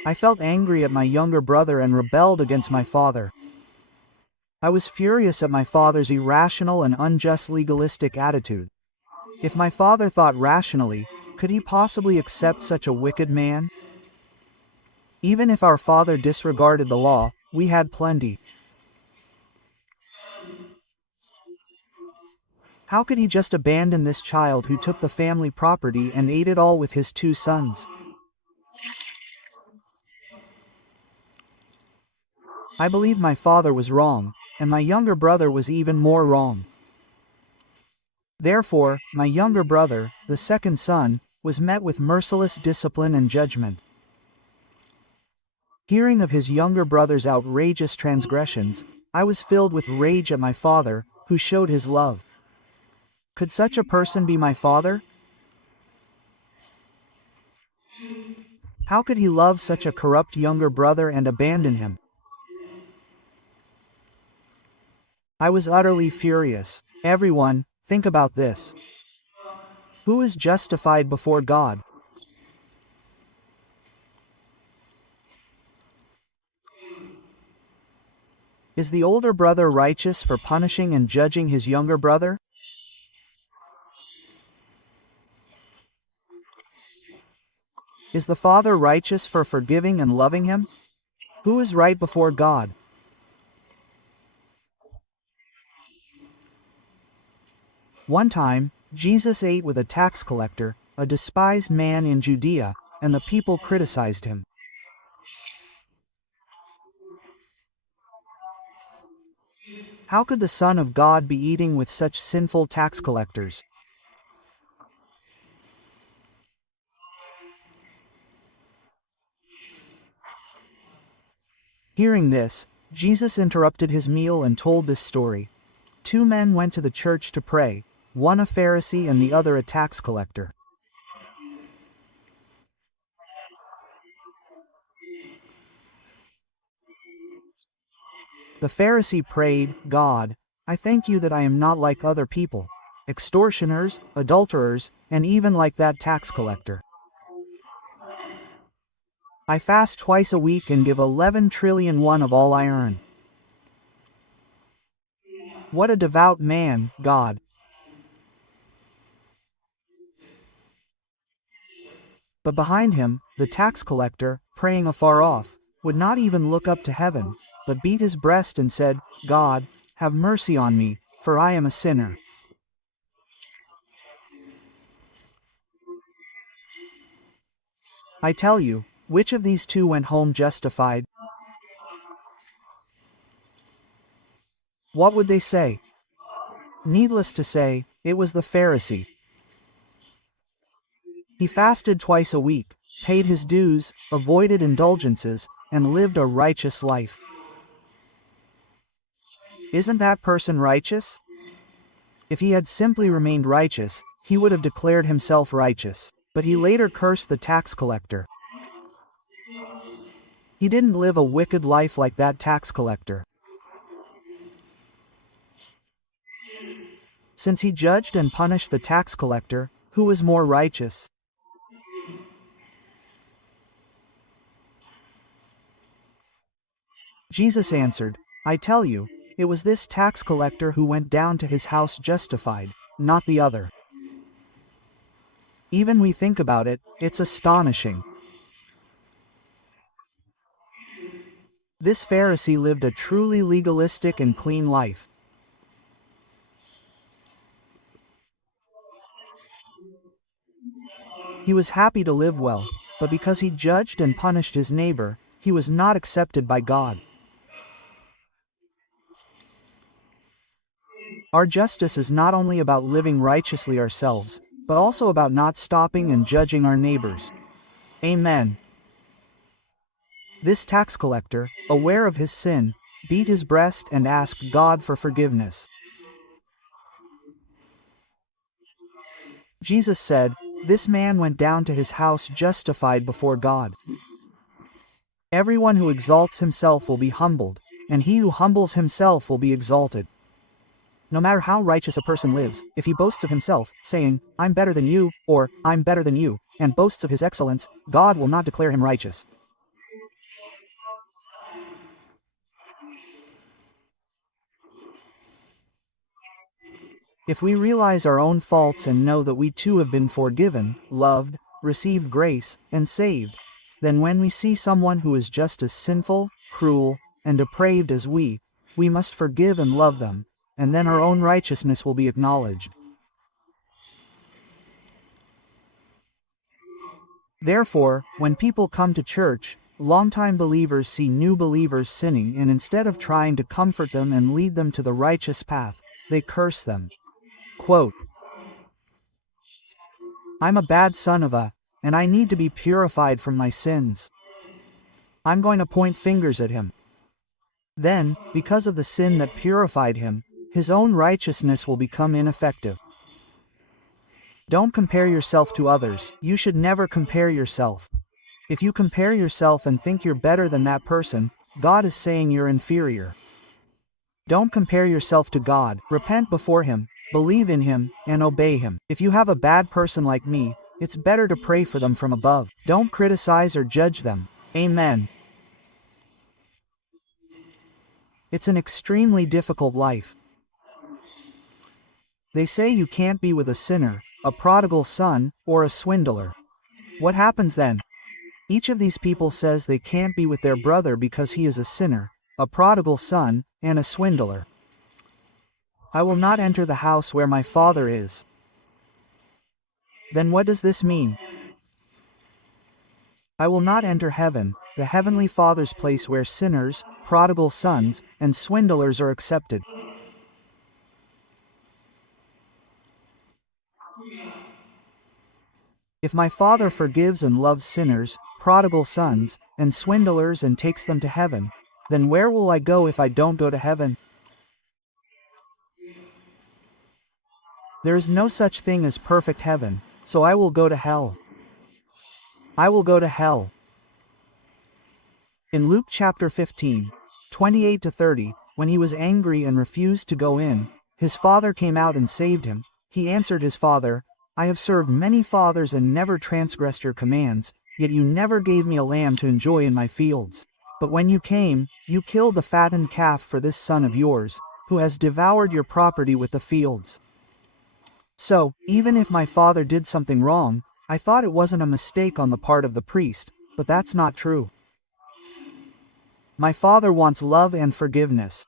I felt angry at my younger brother and rebelled against my father. I was furious at my father's irrational and unjust legalistic attitude. If my father thought rationally, could he possibly accept such a wicked man? Even if our father disregarded the law, we had plenty. How could he just abandon this child who took the family property and ate it all with his two sons? I believe my father was wrong, and my younger brother was even more wrong. Therefore, my younger brother, the second son, was met with merciless discipline and judgment. Hearing of his younger brother's outrageous transgressions, I was filled with rage at my father, who showed his love. Could such a person be my father? How could he love such a corrupt younger brother and abandon him? I was utterly furious. Everyone, think about this. Who is justified before God? Is the older brother righteous for punishing and judging his younger brother? Is the father righteous for forgiving and loving him? Who is right before God? One time, Jesus ate with a tax collector, a despised man in Judea, and the people criticized him. How could the Son of God be eating with such sinful tax collectors? Hearing this, Jesus interrupted his meal and told this story. Two men went to the church to pray, one a Pharisee and the other a tax collector. The Pharisee prayed, God, I thank you that I am not like other people, extortioners, adulterers, and even like that tax collector. I fast twice a week and give 11 trillion won of all I earn. What a devout man, God. But behind him, the tax collector, praying afar off, would not even look up to heaven, but beat his breast and said, God, have mercy on me, for I am a sinner. I tell you, which of these two went home justified? What would they say? Needless to say, it was the Pharisee. He fasted twice a week, paid his dues, avoided indulgences, and lived a righteous life. Isn't that person righteous? If he had simply remained righteous, he would have declared himself righteous, but he later cursed the tax collector. He didn't live a wicked life like that tax collector. Since he judged and punished the tax collector, who was more righteous? Jesus answered, I tell you, it was this tax collector who went down to his house justified, not the other. Even we think about it, it's astonishing. This Pharisee lived a truly legalistic and clean life. He was happy to live well, but because he judged and punished his neighbor, he was not accepted by God. Our justice is not only about living righteously ourselves, but also about not stopping and judging our neighbors. Amen. This tax collector, aware of his sin, beat his breast and asked God for forgiveness. Jesus said, this man went down to his house justified before God. Everyone who exalts himself will be humbled, and he who humbles himself will be exalted. No matter how righteous a person lives, if he boasts of himself, saying, I'm better than you, or, I'm better than you, and boasts of his excellence, God will not declare him righteous. If we realize our own faults and know that we too have been forgiven, loved, received grace, and saved, then when we see someone who is just as sinful, cruel, and depraved as we must forgive and love them, and then our own righteousness will be acknowledged. Therefore, when people come to church, longtime believers see new believers sinning, and instead of trying to comfort them and lead them to the righteous path, they curse them. Quote, I'm a bad son of a, and I need to be purified from my sins. I'm going to point fingers at him. Then, because of the sin that purified him, his own righteousness will become ineffective. Don't compare yourself to others. You should never compare yourself. If you compare yourself and think you're better than that person, God is saying you're inferior. Don't compare yourself to God. Repent before Him, believe in Him, and obey Him. If you have a bad person like me, it's better to pray for them from above. Don't criticize or judge them. Amen. It's an extremely difficult life. They say you can't be with a sinner, a prodigal son, or a swindler. What happens then? Each of these people says they can't be with their brother because he is a sinner, a prodigal son, and a swindler. I will not enter the house where my Father is. Then what does this mean? I will not enter heaven, the heavenly Father's place where sinners, prodigal sons, and swindlers are accepted. If my Father forgives and loves sinners, prodigal sons, and swindlers and takes them to heaven, then where will I go if I don't go to heaven? There is no such thing as perfect heaven, so I will go to hell. I will go to hell. In Luke chapter 15, 28-30, when he was angry and refused to go in, his father came out and saved him. He answered his father, I have served many fathers and never transgressed your commands, yet you never gave me a lamb to enjoy in my fields. But when you came, you killed the fattened calf for this son of yours, who has devoured your property with the fields. So, even if my father did something wrong, I thought it wasn't a mistake on the part of the priest, but that's not true. My father wants love and forgiveness.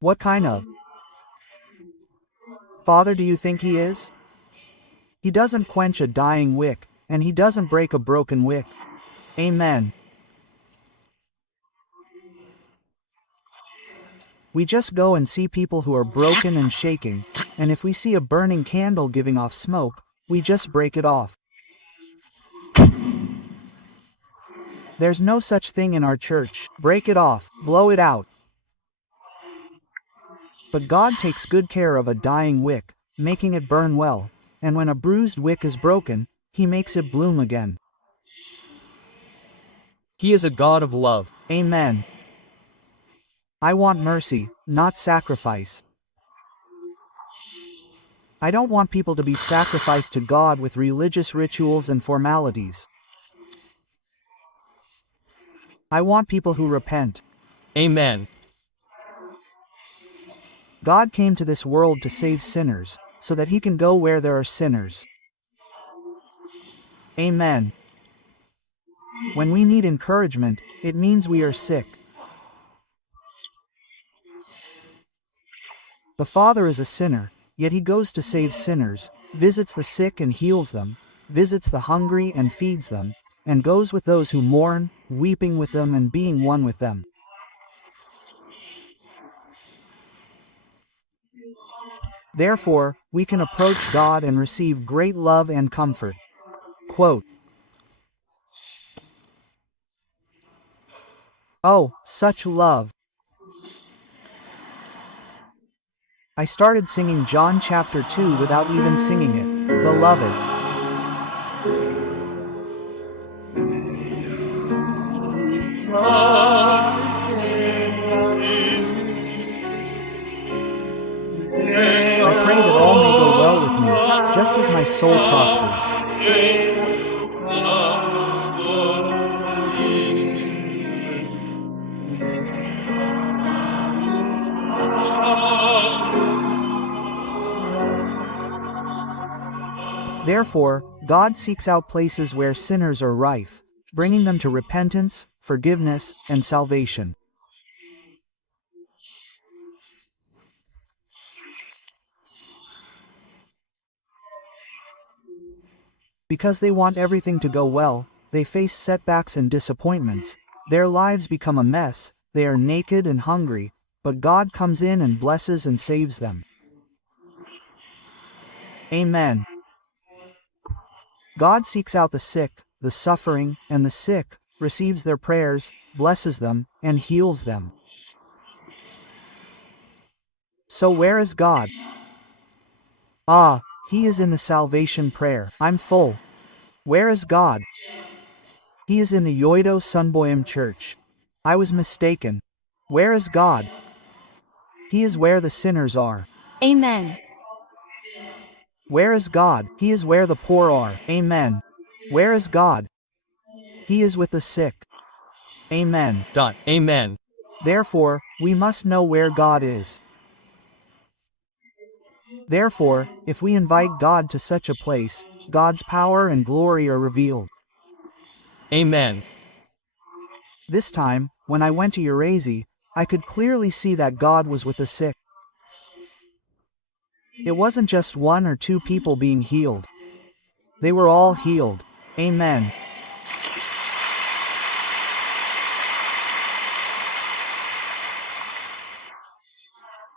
What kind of father do you think he is? He doesn't quench a dying wick, and he doesn't break a broken wick. Amen. We just go and see people who are broken and shaking, and if we see a burning candle giving off smoke, we just break it off. There's no such thing in our church. Break it off, blow it out. But God takes good care of a dying wick, making it burn well, and when a bruised wick is broken, He makes it bloom again. He is a God of love. Amen. I want mercy, not sacrifice. I don't want people to be sacrificed to God with religious rituals and formalities. I want people who repent. Amen. God came to this world to save sinners, so that He can go where there are sinners. Amen. When we need encouragement, it means we are sick. The Father is a sinner, yet He goes to save sinners, visits the sick and heals them, visits the hungry and feeds them, and goes with those who mourn, weeping with them and being one with them. Therefore, we can approach God and receive great love and comfort. Quote, oh, such love. I started singing John chapter 2 without even singing it. Beloved. I pray that all may go well with me, just as my soul prospers. Therefore, God seeks out places where sinners are rife, bringing them to repentance, forgiveness, and salvation. Because they want everything to go well, they face setbacks and disappointments. Their lives become a mess, they are naked and hungry, but God comes in and blesses and saves them. Amen. God seeks out the sick, the suffering, and the sick, receives their prayers, blesses them, and heals them. So where is God? Ah, He is in the salvation prayer. I'm full. Where is God? He is in the Yoido Sunboyum Church. I was mistaken. Where is God? He is where the sinners are. Amen. Where is God? He is where the poor are. Amen. Where is God? He is with the sick. Amen. Amen. Therefore, we must know where God is. Therefore, if we invite God to such a place, God's power and glory are revealed. Amen. This time, when I went to Urazi, I could clearly see that God was with the sick. It wasn't just one or two people being healed. They were all healed. Amen.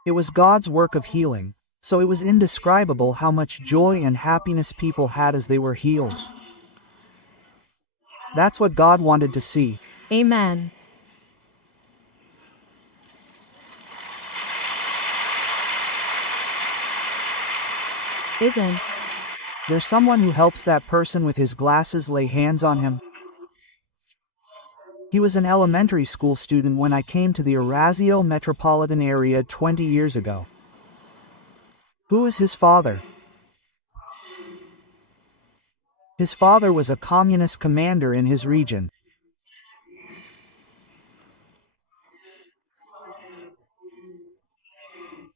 It was God's work of healing, so it was indescribable how much joy and happiness people had as they were healed. That's what God wanted to see. Amen. Isn't. There's someone who helps that person with his glasses lay hands on him. He was an elementary school student when I came to the Orazio metropolitan area 20 years ago. Who is his father? His father was a communist commander in his region.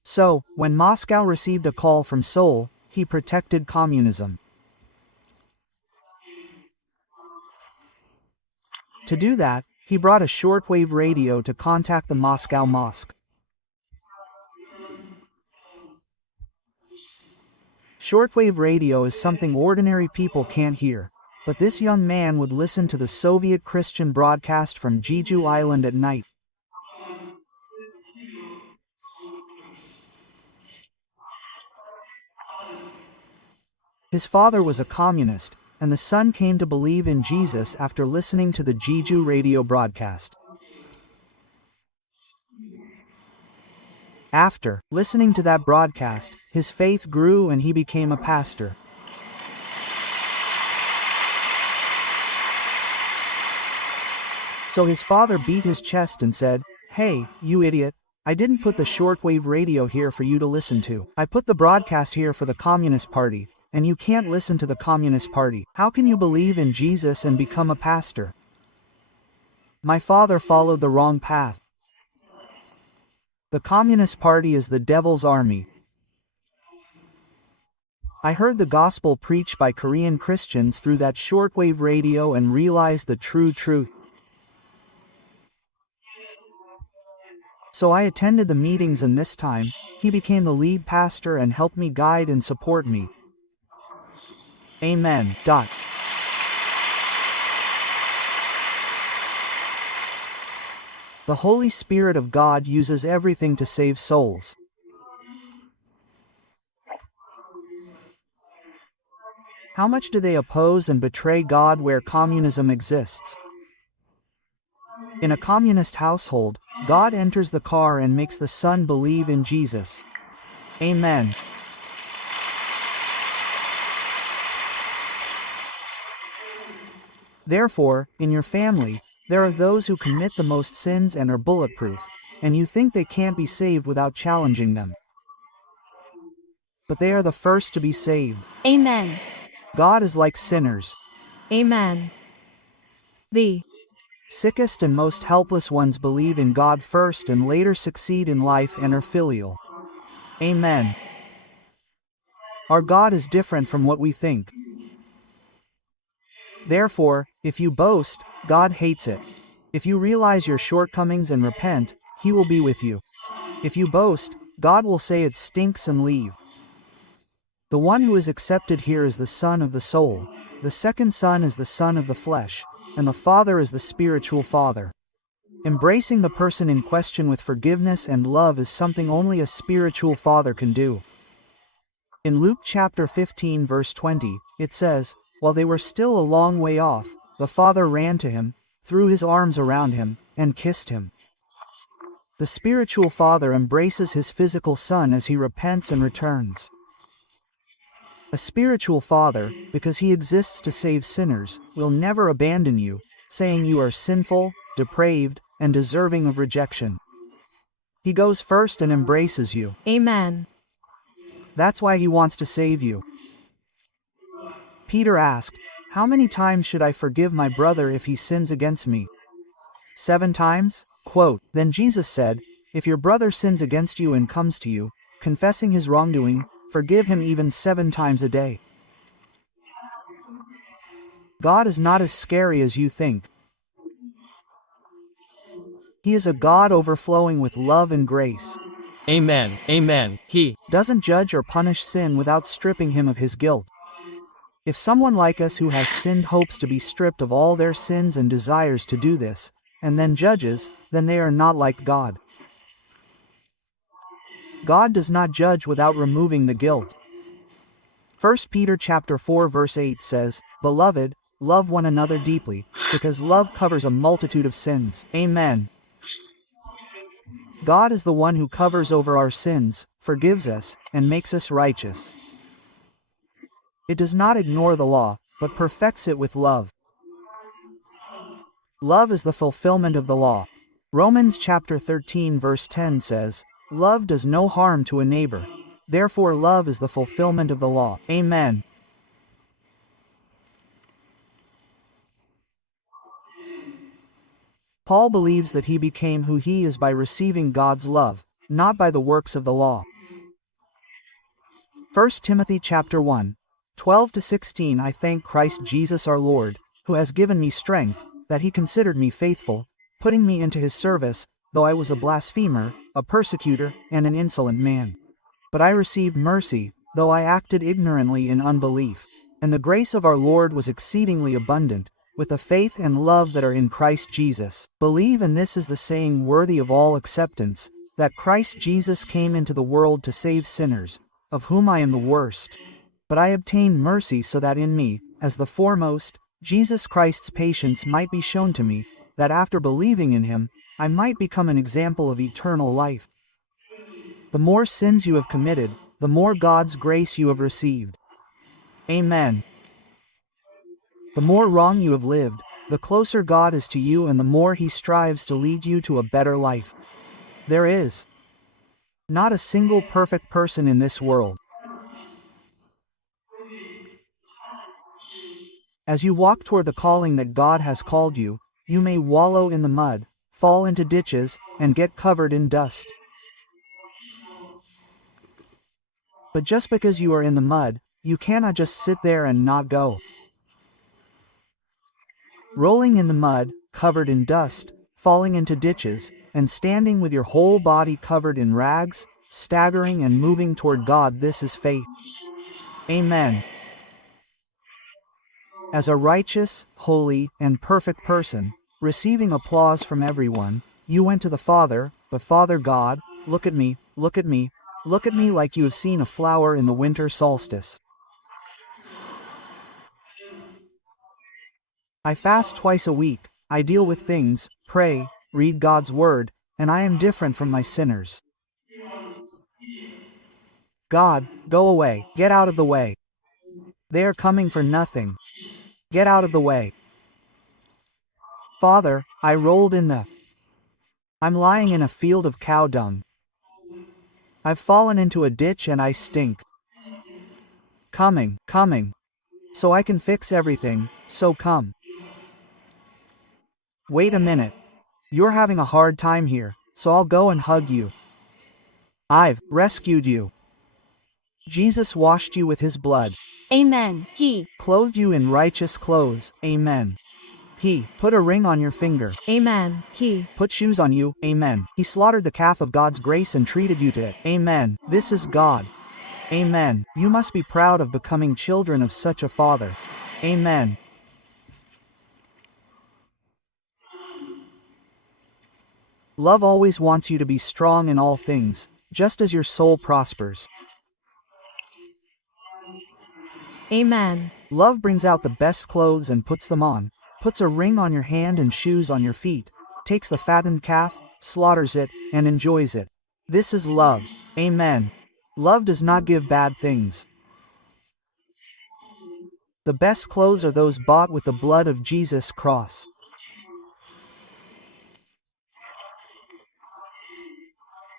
So, when Moscow received a call from Seoul, he protected communism. To do that, he brought a shortwave radio to contact the Moscow Mosque. Shortwave radio is something ordinary people can't hear, but this young man would listen to the Soviet Christian broadcast from Jeju Island at night. His father was a communist, and the son came to believe in Jesus after listening to the Jeju radio broadcast. After listening to that broadcast, his faith grew and he became a pastor. So his father beat his chest and said, "Hey, you idiot, I didn't put the shortwave radio here for you to listen to. I put the broadcast here for the Communist Party, and you can't listen to the Communist Party. How can you believe in Jesus and become a pastor?" My father followed the wrong path. The Communist Party is the devil's army. I heard the gospel preached by Korean Christians through that shortwave radio and realized the true truth. So I attended the meetings, and this time, he became the lead pastor and helped me guide and support me. Amen. The Holy Spirit of God uses everything to save souls. How much do they oppose and betray God where communism exists? In a communist household, God enters the car and makes the son believe in Jesus. Amen. Therefore, in your family, there are those who commit the most sins and are bulletproof, and you think they can't be saved without challenging them. But they are the first to be saved. Amen. God is like sinners. Amen. The Sickest and most helpless ones believe in God first and later succeed in life and are filial. Amen. Our God is different from what we think. Therefore, if you boast, God hates it. If you realize your shortcomings and repent, He will be with you. If you boast, God will say it stinks and leave. The one who is accepted here is the son of the soul, the second son is the son of the flesh, and the father is the spiritual father. Embracing the person in question with forgiveness and love is something only a spiritual father can do. In Luke chapter 15 verse 20, it says, "While they were still a long way off, the father ran to him, threw his arms around him, and kissed him." The spiritual father embraces his physical son as he repents and returns. A spiritual father, because he exists to save sinners, will never abandon you, saying you are sinful, depraved, and deserving of rejection. He goes first and embraces you. Amen. That's why he wants to save you. Peter asked, "How many times should I forgive my brother if he sins against me? 7 times?" Quote, Then Jesus said, "If your brother sins against you and comes to you, confessing his wrongdoing, forgive him even 7 times a day." God is not as scary as you think. He is a God overflowing with love and grace. Amen. Amen. He Doesn't judge or punish sin without stripping him of his guilt. If someone like us who has sinned hopes to be stripped of all their sins and desires to do this, and then judges, then they are not like God. God does not judge without removing the guilt. 1 Peter chapter 4 verse 8 says, "Beloved, love one another deeply, because love covers a multitude of sins." Amen. God is the one who covers over our sins, forgives us, and makes us righteous. It does not ignore the law, but perfects it with love. Love is the fulfillment of the law. Romans chapter 13 verse 10 says, "Love does no harm to a neighbor. Therefore love is the fulfillment of the law." Amen. Paul believes that he became who he is by receiving God's love, not by the works of the law. 1 Timothy chapter 1, 12-16 I thank Christ Jesus our Lord, who has given me strength, that he considered me faithful, putting me into his service, though I was a blasphemer, a persecutor, and an insolent man. But I received mercy, though I acted ignorantly in unbelief. And the grace of our Lord was exceedingly abundant, with the faith and love that are in Christ Jesus. Believe, and this is the saying worthy of all acceptance, that Christ Jesus came into the world to save sinners, of whom I am the worst. But I obtained mercy so that in me, as the foremost, Jesus Christ's patience might be shown to me, that after believing in him, I might become an example of eternal life. The more sins you have committed, the more God's grace you have received. Amen. The more wrong you have lived, the closer God is to you and the more he strives to lead you to a better life. There is not a single perfect person in this world. As you walk toward the calling that God has called you, you may wallow in the mud, fall into ditches, and get covered in dust. But just because you are in the mud, you cannot just sit there and not go. Rolling in the mud, covered in dust, falling into ditches, and standing with your whole body covered in rags, staggering and moving toward God, this is faith. Amen. As a righteous, holy, and perfect person, receiving applause from everyone, you went to the Father, but Father God, look at me, look at me, look at me like you have seen a flower in the winter solstice. I fast twice a week, I deal with things, pray, read God's word, and I am different from my sinners. God, go away, get out of the way. They are coming for nothing. Get out of the way. Father, I rolled in the... I'm lying in a field of cow dung. I've fallen into a ditch and I stink. Coming. So I can fix everything, so come. Wait a minute. You're having a hard time here, so I'll go and hug you. I've rescued you. Jesus washed you with his blood. Amen. He. Clothed you in righteous clothes. Amen. He put a ring on your finger. Amen. He. Put shoes on you. Amen. He slaughtered the calf of God's grace and treated you to it. Amen. This is God. Amen. You must be proud of becoming children of such a Father. Amen. Love always wants you to be strong in all things, just as your soul prospers. Amen. Love brings out the best clothes and puts them on, puts a ring on your hand and shoes on your feet, takes the fattened calf, slaughters it, and enjoys it. This is love. Amen. Love does not give bad things. The best clothes are those bought with the blood of Jesus' cross.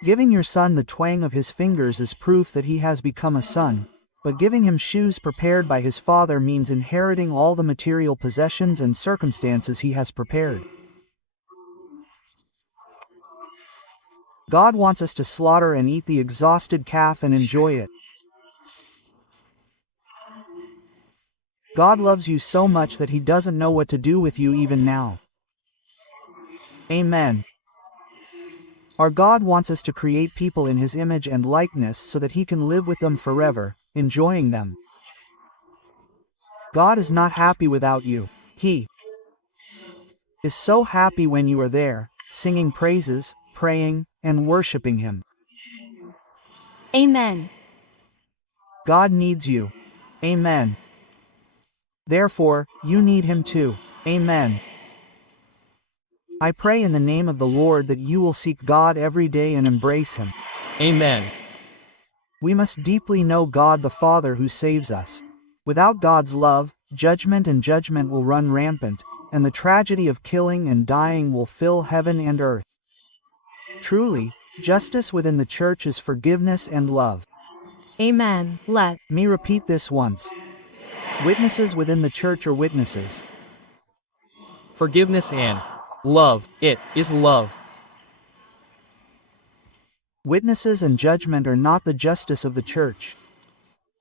Giving your son the twang of his fingers is proof that he has become a son, but giving him shoes prepared by his father means inheriting all the material possessions and circumstances he has prepared. God wants us to slaughter and eat the exhausted calf and enjoy it. God loves you so much that he doesn't know what to do with you even now. Amen. Our God wants us to create people in his image and likeness so that he can live with them forever, enjoying them. God is not happy without you. He is so happy when you are there, singing praises, praying, and worshiping him. Amen. God needs you. Amen. Therefore, you need him too. Amen. I pray in the name of the Lord that you will seek God every day and embrace him. Amen. We must deeply know God the Father who saves us. Without God's love, judgment and judgment will run rampant, and the tragedy of killing and dying will fill heaven and earth. Truly, justice within the church is forgiveness and love. Amen. Let Me repeat this once. Witnesses within the church are witnesses. Forgiveness and love. It is love. Witnesses and judgment are not the justice of the church.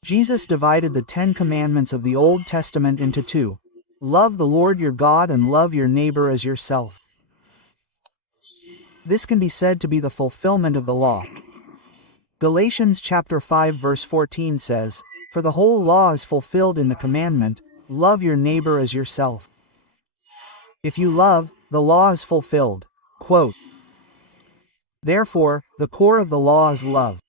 Jesus divided the 10 commandments of the Old Testament into 2. Love the Lord your God and love your neighbor as yourself. This can be said to be the fulfillment of the law. Galatians chapter 5 verse 14 says, "For the whole law is fulfilled in the commandment, love your neighbor as yourself." If you love, the law is fulfilled. Quote, Therefore, the core of the law is love.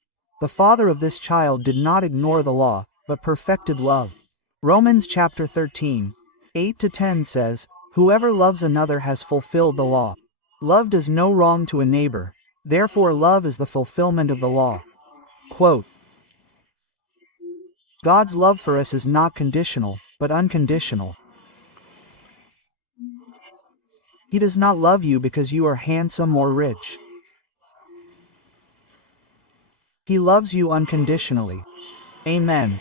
The father of this child did not ignore the law, but perfected love. Romans chapter 13, 8-10 says, Whoever loves another has fulfilled the law. Love does no wrong to a neighbor, therefore love is the fulfillment of the law. Quote, God's love for us is not conditional, but unconditional. He does not love you because you are handsome or rich. He loves you unconditionally. Amen.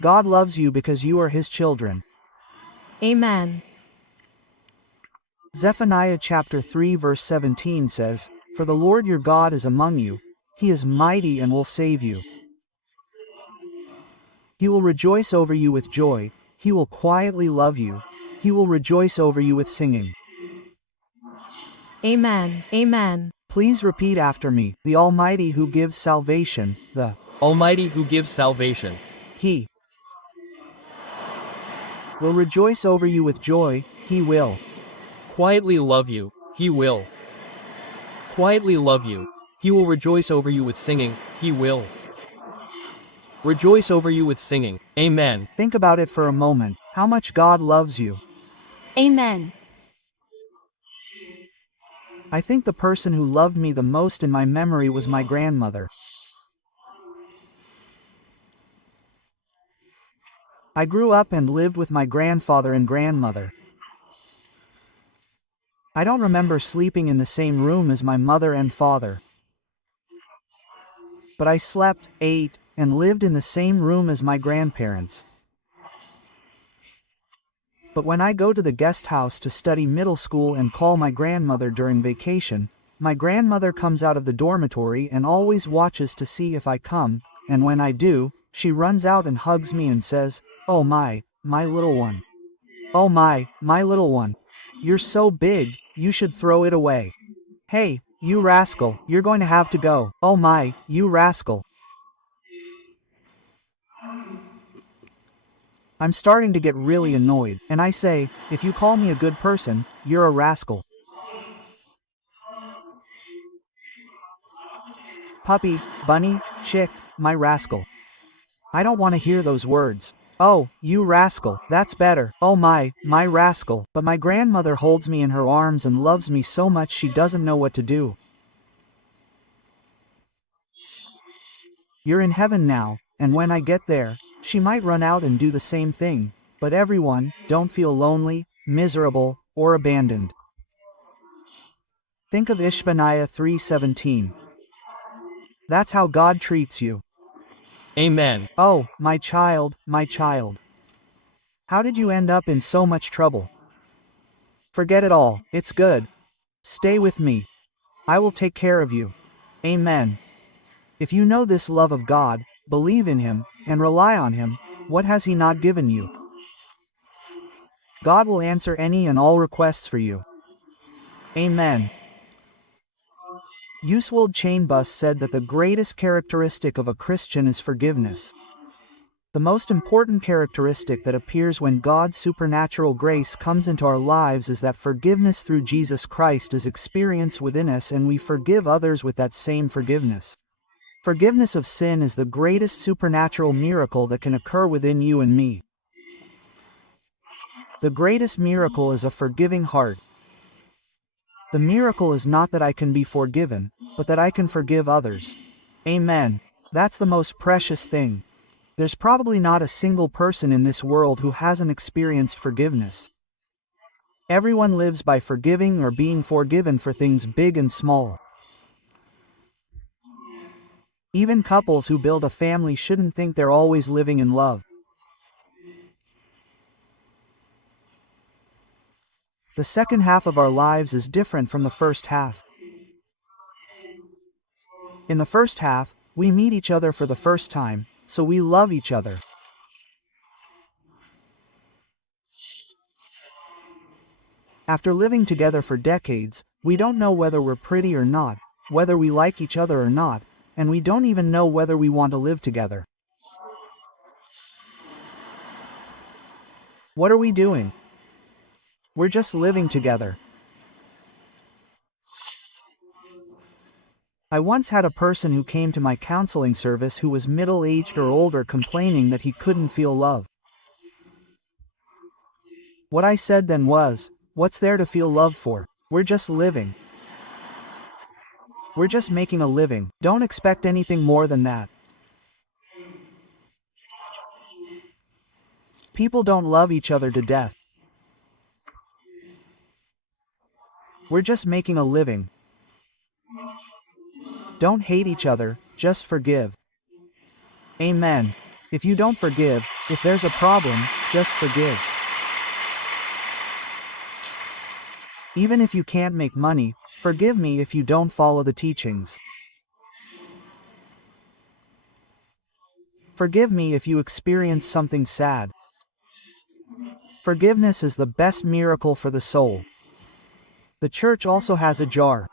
God loves you because you are His children. Amen. Zephaniah chapter 3 verse 17 says, For the Lord your God is among you, He is mighty and will save you. He will rejoice over you with joy, He will quietly love you, He will rejoice over you with singing. Amen. Amen. Please repeat after me, the Almighty who gives salvation, the Almighty who gives salvation. He will rejoice over you with joy, He will Quietly love you. He will. Quietly love you. He will rejoice over you with singing. He will. Rejoice over you with singing. Amen. Think about it for a moment, how much God loves you. Amen. I think the person who loved me the most in my memory was my grandmother. I grew up and lived with my grandfather and grandmother. I don't remember sleeping in the same room as my mother and father. But I slept, ate, and lived in the same room as my grandparents. But when I go to the guest house to study middle school and call my grandmother during vacation, my grandmother comes out of the dormitory and always watches to see if I come, and when I do, she runs out and hugs me and says, "Oh my little one. Oh my little one. You're so big, you should throw it away. Hey, you rascal, you're going to have to go. Oh my, you rascal." I'm starting to get really annoyed, and I say, if you call me a good person, you're a rascal. Puppy, bunny, chick, my rascal. I don't want to hear those words. Oh, you rascal, that's better. Oh my rascal. But my grandmother holds me in her arms and loves me so much she doesn't know what to do. You're in heaven now, and when I get there, she might run out and do the same thing, but everyone, don't feel lonely, miserable, or abandoned. Think of Ishbaniah 3:17. That's how God treats you. Amen. Oh, my child, my child. How did you end up in so much trouble? Forget it all, it's good. Stay with me. I will take care of you. Amen. If you know this love of God, believe in Him, and rely on Him, what has He not given you? God will answer any and all requests for you. Amen. Uswald Chainbus said that the greatest characteristic of a Christian is forgiveness. The most important characteristic that appears when God's supernatural grace comes into our lives is that forgiveness through Jesus Christ is experienced within us and we forgive others with that same forgiveness. Forgiveness of sin is the greatest supernatural miracle that can occur within you and me. The greatest miracle is a forgiving heart. The miracle is not that I can be forgiven, but that I can forgive others. Amen. That's the most precious thing. There's probably not a single person in this world who hasn't experienced forgiveness. Everyone lives by forgiving or being forgiven for things big and small. Even couples who build a family shouldn't think they're always living in love. The second half of our lives is different from the first half. In the first half, we meet each other for the first time, so we love each other. After living together for decades, we don't know whether we're pretty or not, whether we like each other or not, and we don't even know whether we want to live together. What are we doing? We're just living together. I once had a person who came to my counseling service who was middle-aged or older complaining that he couldn't feel love. What I said then was, what's there to feel love for? We're just living. We're just making a living. Don't expect anything more than that. People don't love each other to death. We're just making a living. Don't hate each other, just forgive. Amen. If you don't forgive, if there's a problem, just forgive. Even if you can't make money, forgive me if you don't follow the teachings. Forgive me if you experience something sad. Forgiveness is the best miracle for the soul. The church also has a jar.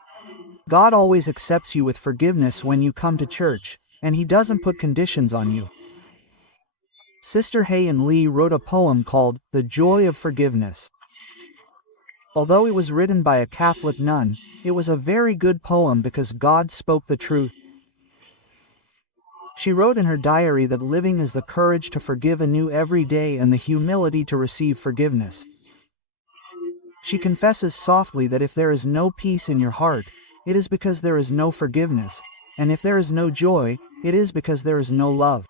God always accepts you with forgiveness when you come to church, and He doesn't put conditions on you. Sister Hae-in Lee wrote a poem called The Joy of Forgiveness. Although it was written by a Catholic nun, it was a very good poem because God spoke the truth. She wrote in her diary that living is the courage to forgive anew every day and the humility to receive forgiveness. She confesses softly that if there is no peace in your heart, it is because there is no forgiveness, and if there is no joy, it is because there is no love.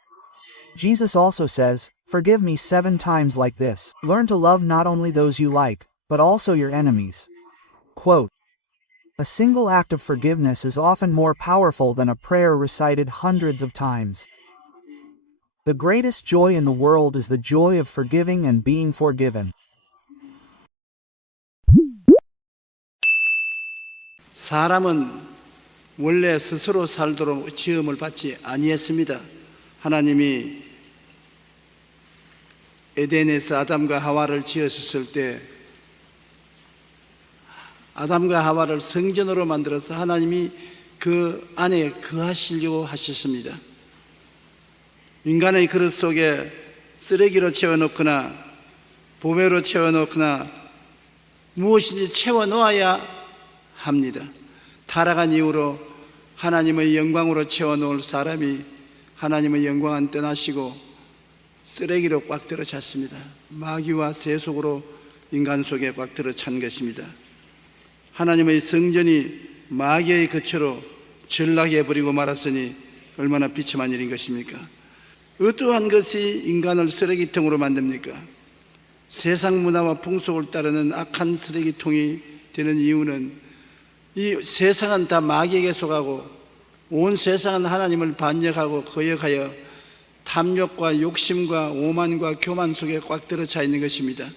Jesus also says, "Forgive me 7 times like this." Learn to love not only those you like, but also your enemies. Quote, a single act of forgiveness is often more powerful than a prayer recited hundreds of times. The greatest joy in the world is the joy of forgiving and being forgiven. 사람은 원래 스스로 살도록 지음을 받지 아니했습니다. 하나님이 에덴에서 아담과 하와를 지으셨을 때 아담과 하와를 성전으로 만들어서 하나님이 그 안에 거하시려고 하셨습니다. 인간의 그릇 속에 쓰레기로 채워놓거나 보배로 채워놓거나 무엇인지 채워놓아야 합니다. 타락한 이후로 하나님의 영광으로 채워놓을 사람이 하나님의 영광은 떠나시고 쓰레기로 꽉 들어찼습니다. 마귀와 새 속으로 인간 속에 꽉 들어찬 것입니다. 하나님의 성전이 마귀의 거처로 전락해버리고 말았으니 얼마나 비참한 일인 것입니까? 어떠한 것이 인간을 쓰레기통으로 만듭니까? 세상 문화와 풍속을 따르는 악한 쓰레기통이 되는 이유는 이 세상은 다 마귀에게 속하고 온 세상은 하나님을 반역하고 거역하여 탐욕과 욕심과 오만과 교만 속에 꽉 들어차 있는 것입니다.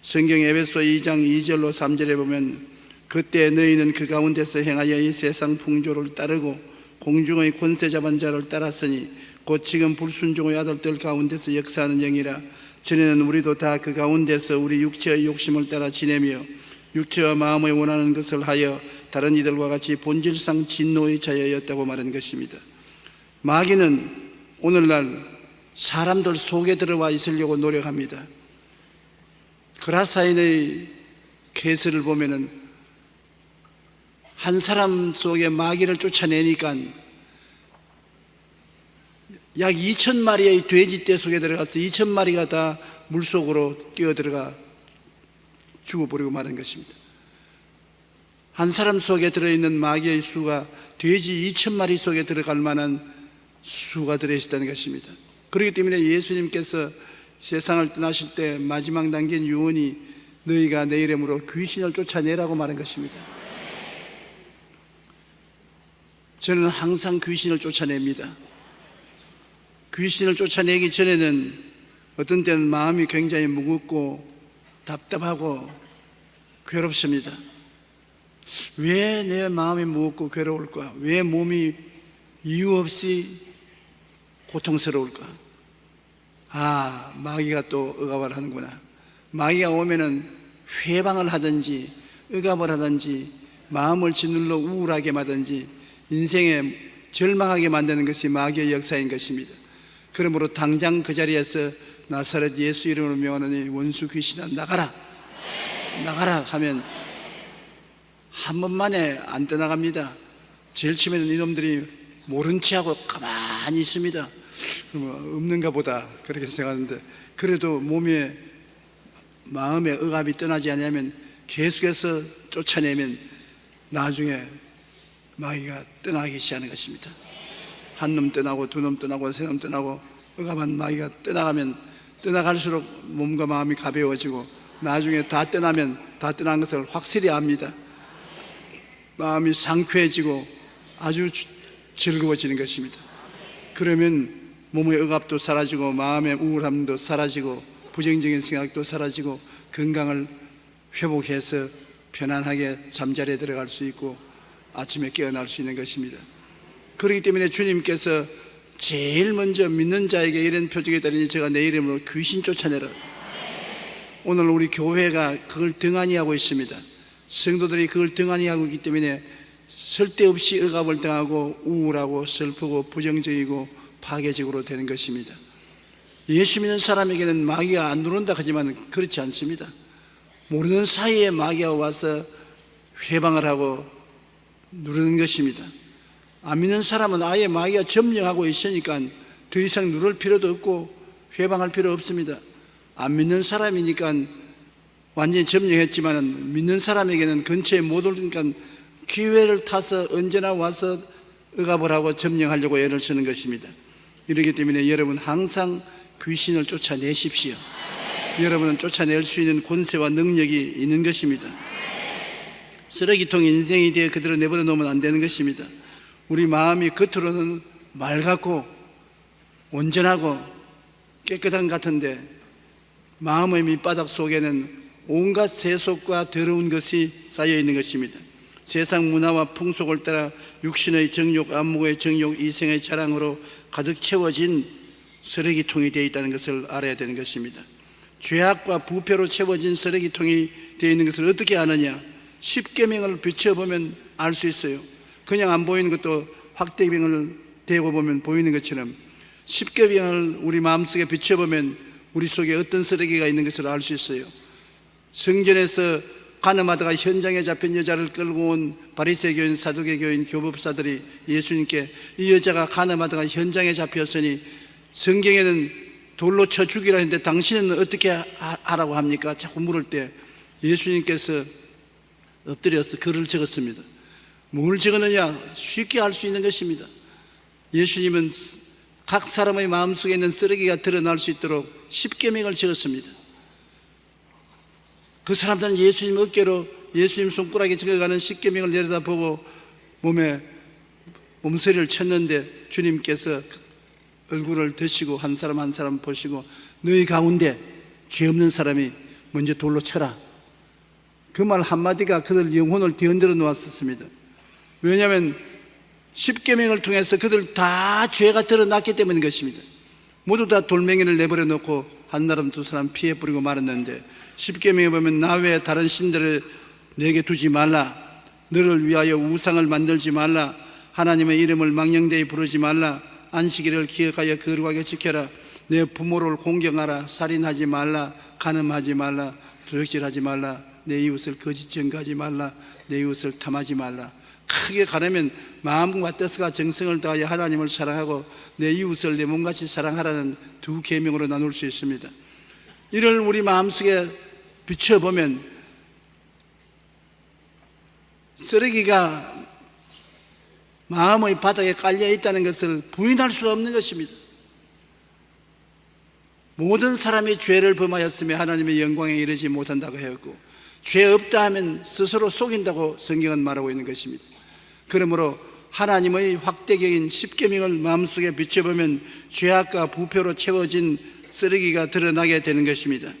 성경 에베소 2장 2절로 3절에 보면 그때 너희는 그 가운데서 행하여 이 세상 풍조를 따르고 공중의 권세 잡은 자를 따랐으니 곧 지금 불순종의 아들들 가운데서 역사하는 영이라. 전에는 우리도 다 그 가운데서 우리 육체의 욕심을 따라 지내며 육체와 마음의 원하는 것을 하여 다른 이들과 같이 본질상 진노의 자여였다고 말한 것입니다. 마귀는 오늘날 사람들 속에 들어와 있으려고 노력합니다. 그라사인의 케이스를 보면은 한 사람 속에 마귀를 쫓아내니까 약 2,000마리의 돼지떼 속에 들어가서 2,000마리가 다 물속으로 뛰어들어가 죽어버리고 마는 것입니다. 한 사람 속에 들어있는 마귀의 수가 돼지 2,000마리 속에 들어갈 만한 수가 들어있다는 것입니다. 그렇기 때문에 예수님께서 세상을 떠나실 때 마지막 남긴 유언이 너희가 내 이름으로 귀신을 쫓아내라고 말한 것입니다. 저는 항상 귀신을 쫓아냅니다. 귀신을 쫓아내기 전에는 어떤 때는 마음이 굉장히 무겁고 답답하고 괴롭습니다. 왜 내 마음이 무겁고 괴로울까? 왜 몸이 이유 없이 고통스러울까? 아, 마귀가 또 억압을 하는구나. 마귀가 오면은 회방을 하든지 억압을 하든지 마음을 짓눌러 우울하게 하든지 인생에 절망하게 만드는 것이 마귀의 역사인 것입니다. 그러므로 당장 그 자리에서 나사렛 예수 이름으로 명하노니 원수 귀신아 나가라, 나가라 하면 한 번만에 안 떠나갑니다. 제일 처음에는 이놈들이 모른 체하고 가만히 있습니다. 그러면 없는가 보다 그렇게 생각하는데, 그래도 몸에 마음의 억압이 떠나지 않으면 계속해서 쫓아내면 나중에 마귀가 떠나기 시작하는 것입니다. 한 놈 떠나고 두 놈 떠나고 세 놈 떠나고 억압한 마귀가 떠나가면 떠나갈수록 몸과 마음이 가벼워지고 나중에 다 떠나면 다 떠난 것을 확실히 압니다. 마음이 상쾌해지고 아주 즐거워지는 것입니다. 그러면 몸의 억압도 사라지고 마음의 우울함도 사라지고 부정적인 생각도 사라지고 건강을 회복해서 편안하게 잠자리에 들어갈 수 있고 아침에 깨어날 수 있는 것입니다. 그렇기 때문에 주님께서 제일 먼저 믿는 자에게 이런 표적이 따르니 제가 내 이름으로 귀신 쫓아내라. 오늘 우리 교회가 그걸 등한히 하고 있습니다. 성도들이 그걸 등한히 하고 있기 때문에 쓸데없이 억압을 당하고 우울하고 슬프고 부정적이고 파괴적으로 되는 것입니다. 예수 믿는 사람에게는 마귀가 안 누른다 하지만 그렇지 않습니다. 모르는 사이에 마귀가 와서 회방을 하고 누르는 것입니다. 안 믿는 사람은 아예 마귀가 점령하고 있으니까 더 이상 누를 필요도 없고 회방할 필요 없습니다. 안 믿는 사람이니까 완전히 점령했지만 믿는 사람에게는 근처에 못 오니까 기회를 타서 언제나 와서 억압을 하고 점령하려고 애를 쓰는 것입니다. 이렇기 때문에 여러분 항상 귀신을 쫓아내십시오. 여러분은 쫓아낼 수 있는 권세와 능력이 있는 것입니다. 쓰레기통 인생이 되어 그대로 내버려 놓으면 안 되는 것입니다. 우리 마음이 겉으로는 맑고 온전하고 깨끗한 것 같은데 마음의 밑바닥 속에는 온갖 세속과 더러운 것이 쌓여 있는 것입니다. 세상 문화와 풍속을 따라 육신의 정욕, 안목의 정욕, 이생의 자랑으로 가득 채워진 쓰레기통이 되어 있다는 것을 알아야 되는 것입니다. 죄악과 부패로 채워진 쓰레기통이 되어 있는 것을 어떻게 아느냐? 십계명을 비춰보면 알 수 있어요. 그냥 안 보이는 것도 확대경을 대고 보면 보이는 것처럼 십계명을 우리 마음속에 비춰보면 우리 속에 어떤 쓰레기가 있는 것을 알 수 있어요. 성전에서 간음하다가 현장에 잡힌 여자를 끌고 온 바리새교인, 사두개교인, 교법사들이 예수님께 이 여자가 간음하다가 현장에 잡혔으니 성경에는 돌로 쳐 죽이라 했는데 당신은 어떻게 하라고 합니까? 자꾸 물을 때 예수님께서 엎드려서 글을 적었습니다. 뭘 적었느냐? 쉽게 알 수 있는 것입니다. 예수님은 각 사람의 마음속에 있는 쓰레기가 드러날 수 있도록 십계명을 적었습니다. 그 사람들은 예수님 어깨로 예수님 손가락에 적어가는 십계명을 내려다보고 몸에 몸서리를 쳤는데 주님께서 얼굴을 드시고 한 사람 한 사람 보시고 너희 가운데 죄 없는 사람이 먼저 돌로 쳐라. 그 말 한마디가 그들 영혼을 뒤흔들어 놓았었습니다. 왜냐하면 십계명을 통해서 그들 다 죄가 드러났기 때문인 것입니다. 모두 다 돌멩이를 내버려 놓고 한 사람 두 사람 피해 뿌리고 말았는데 십계명에 보면 나 외에 다른 신들을 내게 두지 말라, 너를 위하여 우상을 만들지 말라, 하나님의 이름을 망령되이 부르지 말라, 안식일을 기억하여 거룩하게 지켜라, 내 부모를 공경하라, 살인하지 말라, 간음하지 말라, 도적질하지 말라, 내 이웃을 거짓 증거하지 말라, 내 이웃을 탐하지 말라. 크게 가려면 마음과 뜻과 정성을 다하여 하나님을 사랑하고 내 이웃을 내 몸같이 사랑하라는 두 계명으로 나눌 수 있습니다. 이를 우리 마음속에 비춰보면 쓰레기가 마음의 바닥에 깔려 있다는 것을 부인할 수 없는 것입니다. 모든 사람이 죄를 범하였으며 하나님의 영광에 이르지 못한다고 하였고, 죄 없다 하면 스스로 속인다고 성경은 말하고 있는 것입니다. 그러므로 하나님의 확대적인 십계명을 마음속에 비춰보면 죄악과 부패로 채워진 쓰레기가 드러나게 되는 것입니다.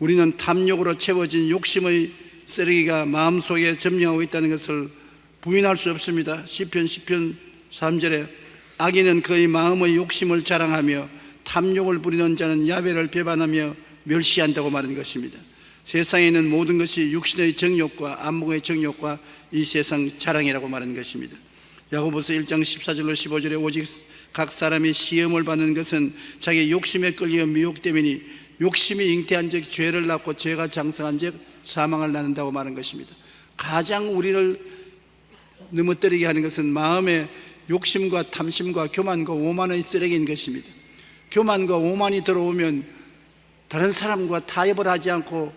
우리는 탐욕으로 채워진 욕심의 쓰레기가 마음속에 점령하고 있다는 것을 부인할 수 없습니다. 시편 3절에 악인은 그의 마음의 욕심을 자랑하며 탐욕을 부리는 자는 야훼를 배반하며 멸시한다고 말하는 것입니다. 세상에 있는 모든 것이 육신의 정욕과 안목의 정욕과 이 세상 자랑이라고 말하는 것입니다. 야고보서 1장 14절로 15절에 오직 각 사람이 시험을 받는 것은 자기 욕심에 끌려 미혹되미니 욕심이 잉태한 즉 죄를 낳고 죄가 장성한 즉 사망을 낳는다고 말한 것입니다. 가장 우리를 넘어뜨리게 하는 것은 마음의 욕심과 탐심과 교만과 오만의 쓰레기인 것입니다. 교만과 오만이 들어오면 다른 사람과 타협을 하지 않고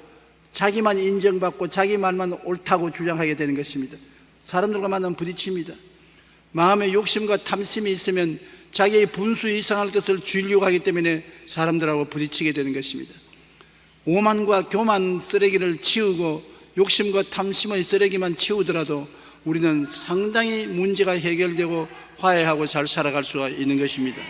자기만 인정받고 자기 말만 옳다고 주장하게 되는 것입니다. 사람들과 만나면 부딪힙니다. 마음의 욕심과 탐심이 있으면 자기의 분수 이상할 것을 주려고 하기 때문에 사람들하고 부딪히게 되는 것입니다. 오만과 교만 쓰레기를 치우고 욕심과 탐심의 쓰레기만 치우더라도 우리는 상당히 문제가 해결되고 화해하고 잘 살아갈 수가 있는 것입니다.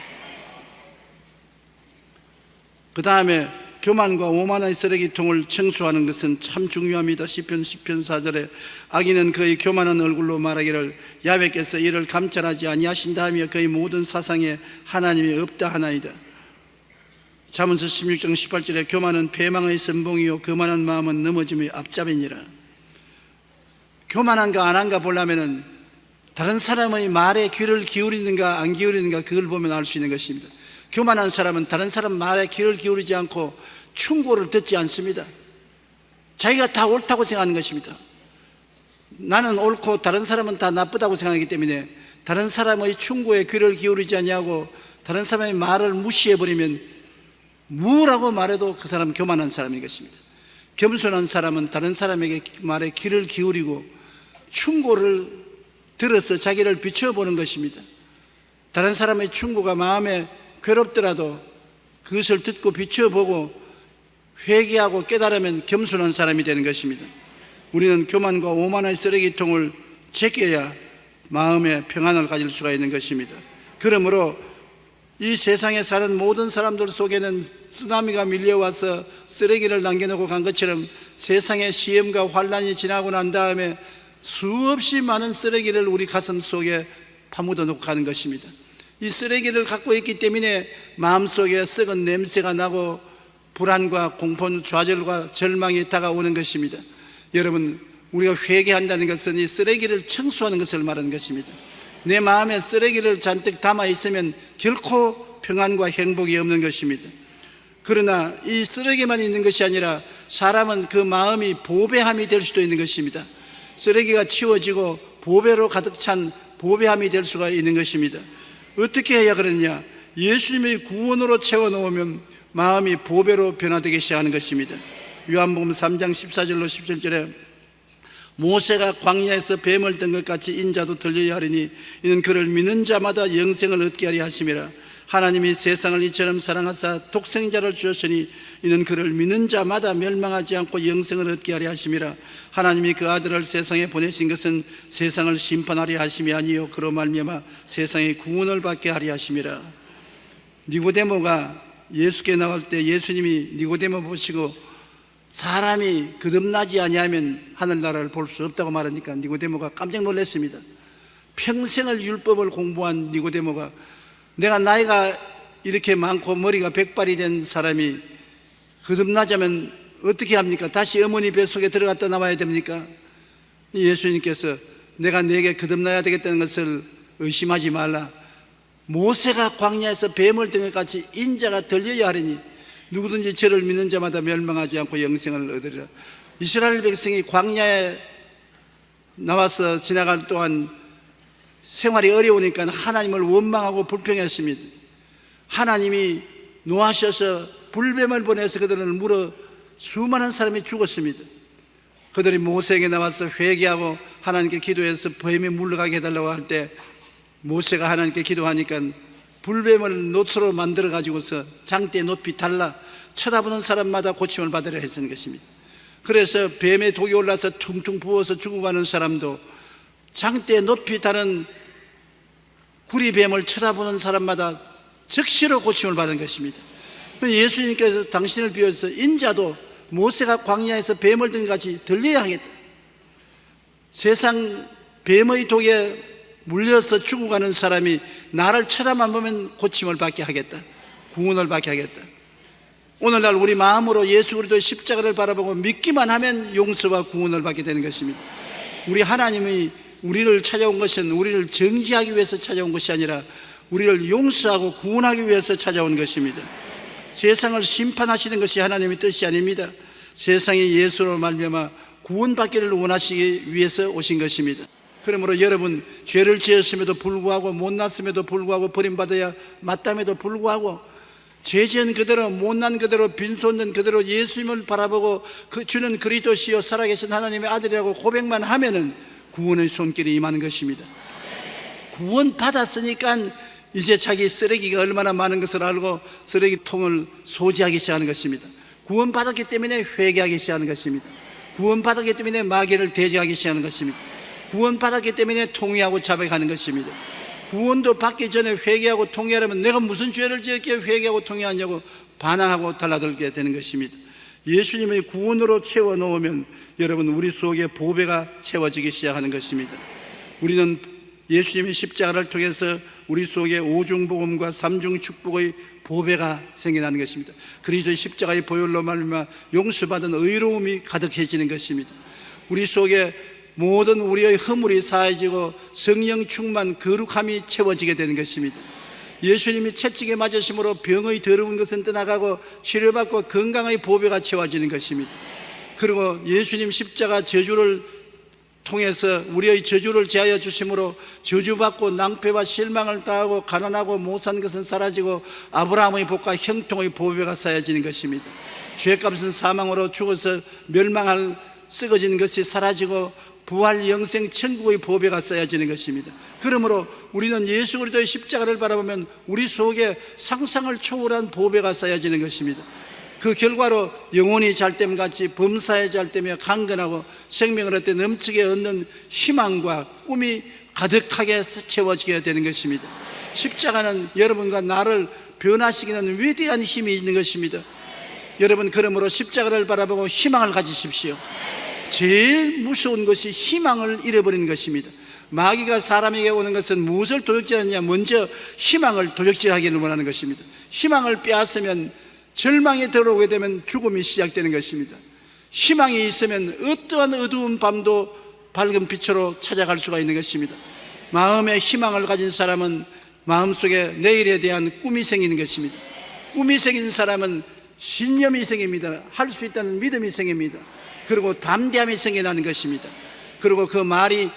그 다음에 교만과 오만의 쓰레기통을 청소하는 것은 참 중요합니다. 시편 4절에 악인은 그의 교만한 얼굴로 말하기를 야훼께서 이를 감찰하지 아니하신다 하며 그의 모든 사상에 하나님이 없다 하나이다. 잠언서 16장 18절에 교만은 패망의 선봉이요 거만한 마음은 넘어짐의 앞잡이니라. 교만한가 안 한가 보려면 다른 사람의 말에 귀를 기울이는가 안 기울이는가 그걸 보면 알 수 있는 것입니다. 교만한 사람은 다른 사람 말에 귀를 기울이지 않고 충고를 듣지 않습니다. 자기가 다 옳다고 생각하는 것입니다. 나는 옳고 다른 사람은 다 나쁘다고 생각하기 때문에 다른 사람의 충고에 귀를 기울이지 아니하고 다른 사람의 말을 무시해버리면 뭐라고 말해도 그 사람은 교만한 사람인 것입니다. 겸손한 사람은 다른 사람에게 말에 귀를 기울이고 충고를 들어서 자기를 비춰보는 것입니다. 다른 사람의 충고가 마음에 괴롭더라도 그것을 듣고 비춰보고 회개하고 깨달으면 겸손한 사람이 되는 것입니다. 우리는 교만과 오만의 쓰레기통을 제껴야 마음의 평안을 가질 수가 있는 것입니다. 그러므로 이 세상에 사는 모든 사람들 속에는 쓰나미가 밀려와서 쓰레기를 남겨놓고 간 것처럼 세상의 시험과 환란이 지나고 난 다음에 수없이 많은 쓰레기를 우리 가슴 속에 파묻어 놓고 가는 것입니다. 이 쓰레기를 갖고 있기 때문에 마음속에 썩은 냄새가 나고 불안과 공포, 좌절과 절망이 다가오는 것입니다. 여러분, 우리가 회개한다는 것은 이 쓰레기를 청소하는 것을 말하는 것입니다. 내 마음에 쓰레기를 잔뜩 담아 있으면 결코 평안과 행복이 없는 것입니다. 그러나 이 쓰레기만 있는 것이 아니라 사람은 그 마음이 보배함이 될 수도 있는 것입니다. 쓰레기가 치워지고 보배로 가득 찬 보배함이 될 수가 있는 것입니다. 어떻게 해야 그러냐? 예수님의 구원으로 채워놓으면 마음이 보배로 변화되기 시작하는 것입니다. 요한복음 3장 14절로 17절에 모세가 광야에서 뱀을 든 것 같이 인자도 들려야 하리니 이는 그를 믿는 자마다 영생을 얻게 하리 하심이라. 하나님이 세상을 이처럼 사랑하사 독생자를 주셨으니 이는 그를 믿는 자마다 멸망하지 않고 영생을 얻게 하리 하심이라. 하나님이 그 아들을 세상에 보내신 것은 세상을 심판하리 하심이 아니요 그로 말미암아 세상의 구원을 받게 하리 하심이라. 니고데모가 예수께 나올 때 예수님이 니고데모 보시고 사람이 거듭나지 아니하면 하늘나라를 볼 수 없다고 말하니까 니고데모가 깜짝 놀랐습니다. 평생을 율법을 공부한 니고데모가 내가 나이가 이렇게 많고 머리가 백발이 된 사람이 거듭나자면 어떻게 합니까? 다시 어머니 뱃속에 들어갔다 나와야 됩니까? 예수님께서 내가 네게 거듭나야 되겠다는 것을 의심하지 말라. 모세가 광야에서 뱀을 든 것 같이 인자가 들려야 하리니 누구든지 저를 믿는 자마다 멸망하지 않고 영생을 얻으리라. 이스라엘 백성이 광야에 나와서 지나갈 동안 생활이 어려우니까 하나님을 원망하고 불평했습니다. 하나님이 노하셔서 불뱀을 보내서 그들을 물어 수많은 사람이 죽었습니다. 그들이 모세에게 나와서 회개하고 하나님께 기도해서 뱀이 물러가게 해달라고 할 때 모세가 하나님께 기도하니까 불뱀을 노트로 만들어 가지고서 장대 높이 달라 쳐다보는 사람마다 고침을 받으려 했던 것입니다. 그래서 뱀의 독이 올라서 퉁퉁 부어서 죽어가는 사람도 장대 높이 다른 구리뱀을 쳐다보는 사람마다 즉시로 고침을 받은 것입니다. 예수님께서 당신을 비워서 인자도 모세가 광야에서 뱀을 든 같이 들려야 하겠다. 세상 뱀의 독에 물려서 죽어가는 사람이 나를 쳐다만 보면 고침을 받게 하겠다. 구원을 받게 하겠다. 오늘날 우리 마음으로 예수 그리스도의 십자가를 바라보고 믿기만 하면 용서와 구원을 받게 되는 것입니다. 우리 하나님이 우리를 찾아온 것은 우리를 정죄하기 위해서 찾아온 것이 아니라 우리를 용서하고 구원하기 위해서 찾아온 것입니다. 세상을 심판하시는 것이 하나님의 뜻이 아닙니다. 세상이 예수로 말미암아 구원받기를 원하시기 위해서 오신 것입니다. 그러므로 여러분, 죄를 지었음에도 불구하고, 못났음에도 불구하고, 버림받아야 마땅함에도 불구하고 죄 지은 그대로, 못난 그대로, 빈손된 그대로 예수님을 바라보고 주는 그리스도시요 살아계신 하나님의 아들이라고 고백만 하면은 구원의 손길이 임하는 것입니다. 구원 받았으니까 이제 자기 쓰레기가 얼마나 많은 것을 알고 쓰레기통을 소지하기 시작하는 것입니다. 구원 받았기 때문에 회개하기 시작하는 것입니다. 구원 받았기 때문에 마귀를 대적하기 시작하는 것입니다. 구원 받았기 때문에 통회하고 자백하는 것입니다. 구원도 받기 전에 회개하고 통회하려면 내가 무슨 죄를 지었기에 회개하고 통회하냐고 반항하고 달라들게 되는 것입니다. 예수님의 구원으로 채워 놓으면 여러분, 우리 속에 보배가 채워지기 시작하는 것입니다. 우리는 예수님의 십자가를 통해서 우리 속에 오중복음과 삼중축복의 보배가 생겨나는 것입니다. 그리스도의 십자가의 보혈로 말미암아 용서받은 의로움이 가득해지는 것입니다. 우리 속에 모든 우리의 허물이 사해지고 성령 충만 거룩함이 채워지게 되는 것입니다. 예수님이 채찍에 맞으심으로 병의 더러운 것은 떠나가고 치료받고 건강의 보배가 채워지는 것입니다. 그리고 예수님 십자가 저주를 통해서 우리의 저주를 제하여 주심으로 저주받고 낭패와 실망을 당하고 가난하고 못산 것은 사라지고 아브라함의 복과 형통의 보배가 쌓여지는 것입니다. 죄값은 사망으로 죽어서 멸망할 썩어지는 것이 사라지고 부활 영생 천국의 보배가 쌓여지는 것입니다. 그러므로 우리는 예수 그리스도의 십자가를 바라보면 우리 속에 상상을 초월한 보배가 쌓여지는 것입니다. 그 결과로 영혼이 잘됨같이 범사에 잘되며 강건하고 생명을 얻되 넘치게 얻는 희망과 꿈이 가득하게 채워지게 되는 것입니다. 십자가는 여러분과 나를 변화시키는 위대한 힘이 있는 것입니다. 여러분, 그러므로 십자가를 바라보고 희망을 가지십시오. 제일 무서운 것이 희망을 잃어버리는 것입니다. 마귀가 사람에게 오는 것은 무엇을 도적질하느냐? 먼저 희망을 도적질하기를 원하는 것입니다. 희망을 빼앗으면, 절망에 들어오게 되면 죽음이 시작되는 것입니다. 희망이 있으면 어떠한 어두운 밤도 밝은 빛으로 찾아갈 수가 있는 것입니다. 마음에 희망을 가진 사람은 마음속에 내일에 대한 꿈이 생기는 것입니다. 꿈이 생긴 사람은 신념이 생깁니다. 할 수 있다는 믿음이 생깁니다. 그리고 담대함이 생겨나는 것입니다. 그리고 그 말이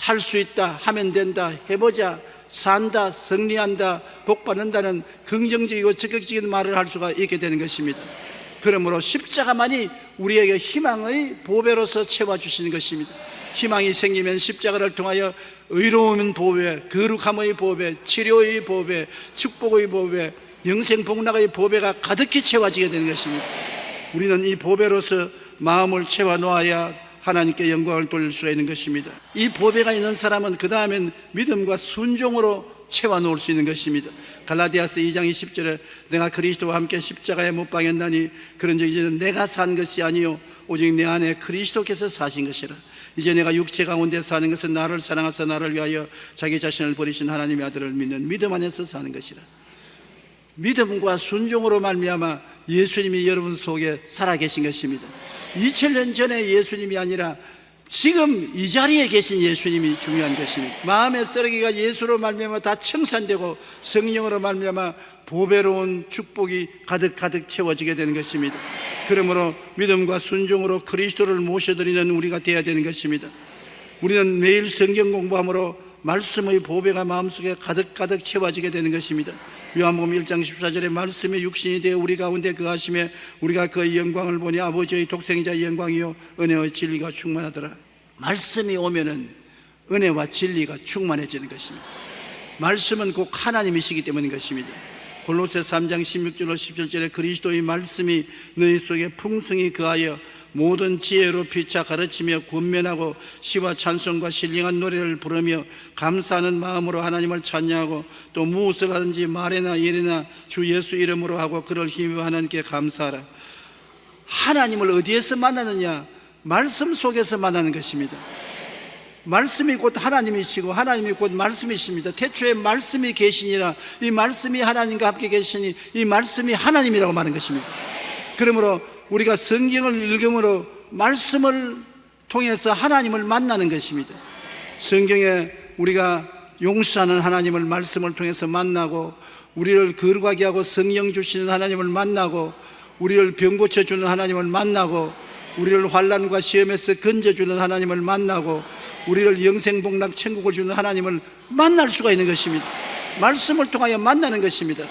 할 수 있다, 하면 된다, 해보자, 산다, 승리한다, 복받는다는 긍정적이고 적극적인 말을 할 수가 있게 되는 것입니다. 그러므로 십자가만이 우리에게 희망의 보배로서 채워주시는 것입니다. 희망이 생기면 십자가를 통하여 의로운 보배, 거룩함의 보배, 치료의 보배, 축복의 보배, 영생 복락의 보배가 가득히 채워지게 되는 것입니다. 우리는 이 보배로서 마음을 채워 놓아야 하나님께 영광을 돌릴 수가 있는 것입니다. 이 보배가 있는 사람은 그 다음엔 믿음과 순종으로 채워 놓을 수 있는 것입니다. 갈라디아서 2장 20절에 내가 그리스도와 함께 십자가에 못 박였나니 그런즉 이제는 내가 산 것이 아니요 오직 내 안에 그리스도께서 사신 것이라. 이제 내가 육체 가운데 사는 것은 나를 사랑하사 나를 위하여 자기 자신을 버리신 하나님의 아들을 믿는 믿음 안에서 사는 것이라. 믿음과 순종으로 말미암아 예수님이 여러분 속에 살아계신 것입니다. 2000년 전에 예수님이 아니라 지금 이 자리에 계신 예수님이 중요한 것입니다. 마음의 쓰레기가 예수로 말미암아 다 청산되고 성령으로 말미암아 보배로운 축복이 가득 채워지게 되는 것입니다. 그러므로 믿음과 순종으로 그리스도를 모셔드리는 우리가 되어야 되는 것입니다. 우리는 매일 성경 공부함으로 말씀의 보배가 마음속에 가득 채워지게 되는 것입니다. 요한복음 1장 14절에 말씀이 육신이 되어 우리 가운데 거하심에 우리가 그의 영광을 보니 아버지의 독생자의 영광이요 은혜와 진리가 충만하더라. 말씀이 오면은 은혜와 진리가 충만해지는 것입니다. 말씀은 꼭 하나님이시기 때문인 것입니다. 골로새 3장 16절로 17절에 그리스도의 말씀이 너희 속에 풍성히 거하여 모든 지혜로 피차 가르치며 권면하고 시와 찬송과 신령한 노래를 부르며 감사하는 마음으로 하나님을 찬양하고 또 무엇을 하든지 말이나 일이나 주 예수 이름으로 하고 그를 힘입어 하나님께 감사하라. 하나님을 어디에서 만나느냐? 말씀 속에서 만나는 것입니다. 말씀이 곧 하나님이시고 하나님이 곧 말씀이십니다. 태초에 말씀이 계시니라. 이 말씀이 하나님과 함께 계시니 이 말씀이 하나님이라고 말하는 것입니다. 그러므로 우리가 성경을 읽음으로 말씀을 통해서 하나님을 만나는 것입니다. 성경에 우리가 용서하는 하나님을 말씀을 통해서 만나고, 우리를 거룩하게 하고 성령 주시는 하나님을 만나고, 우리를 병 고쳐주는 하나님을 만나고, 우리를 환난과 시험에서 건져주는 하나님을 만나고, 우리를 영생복락 천국을 주는 하나님을 만날 수가 있는 것입니다. 말씀을 통하여 만나는 것입니다.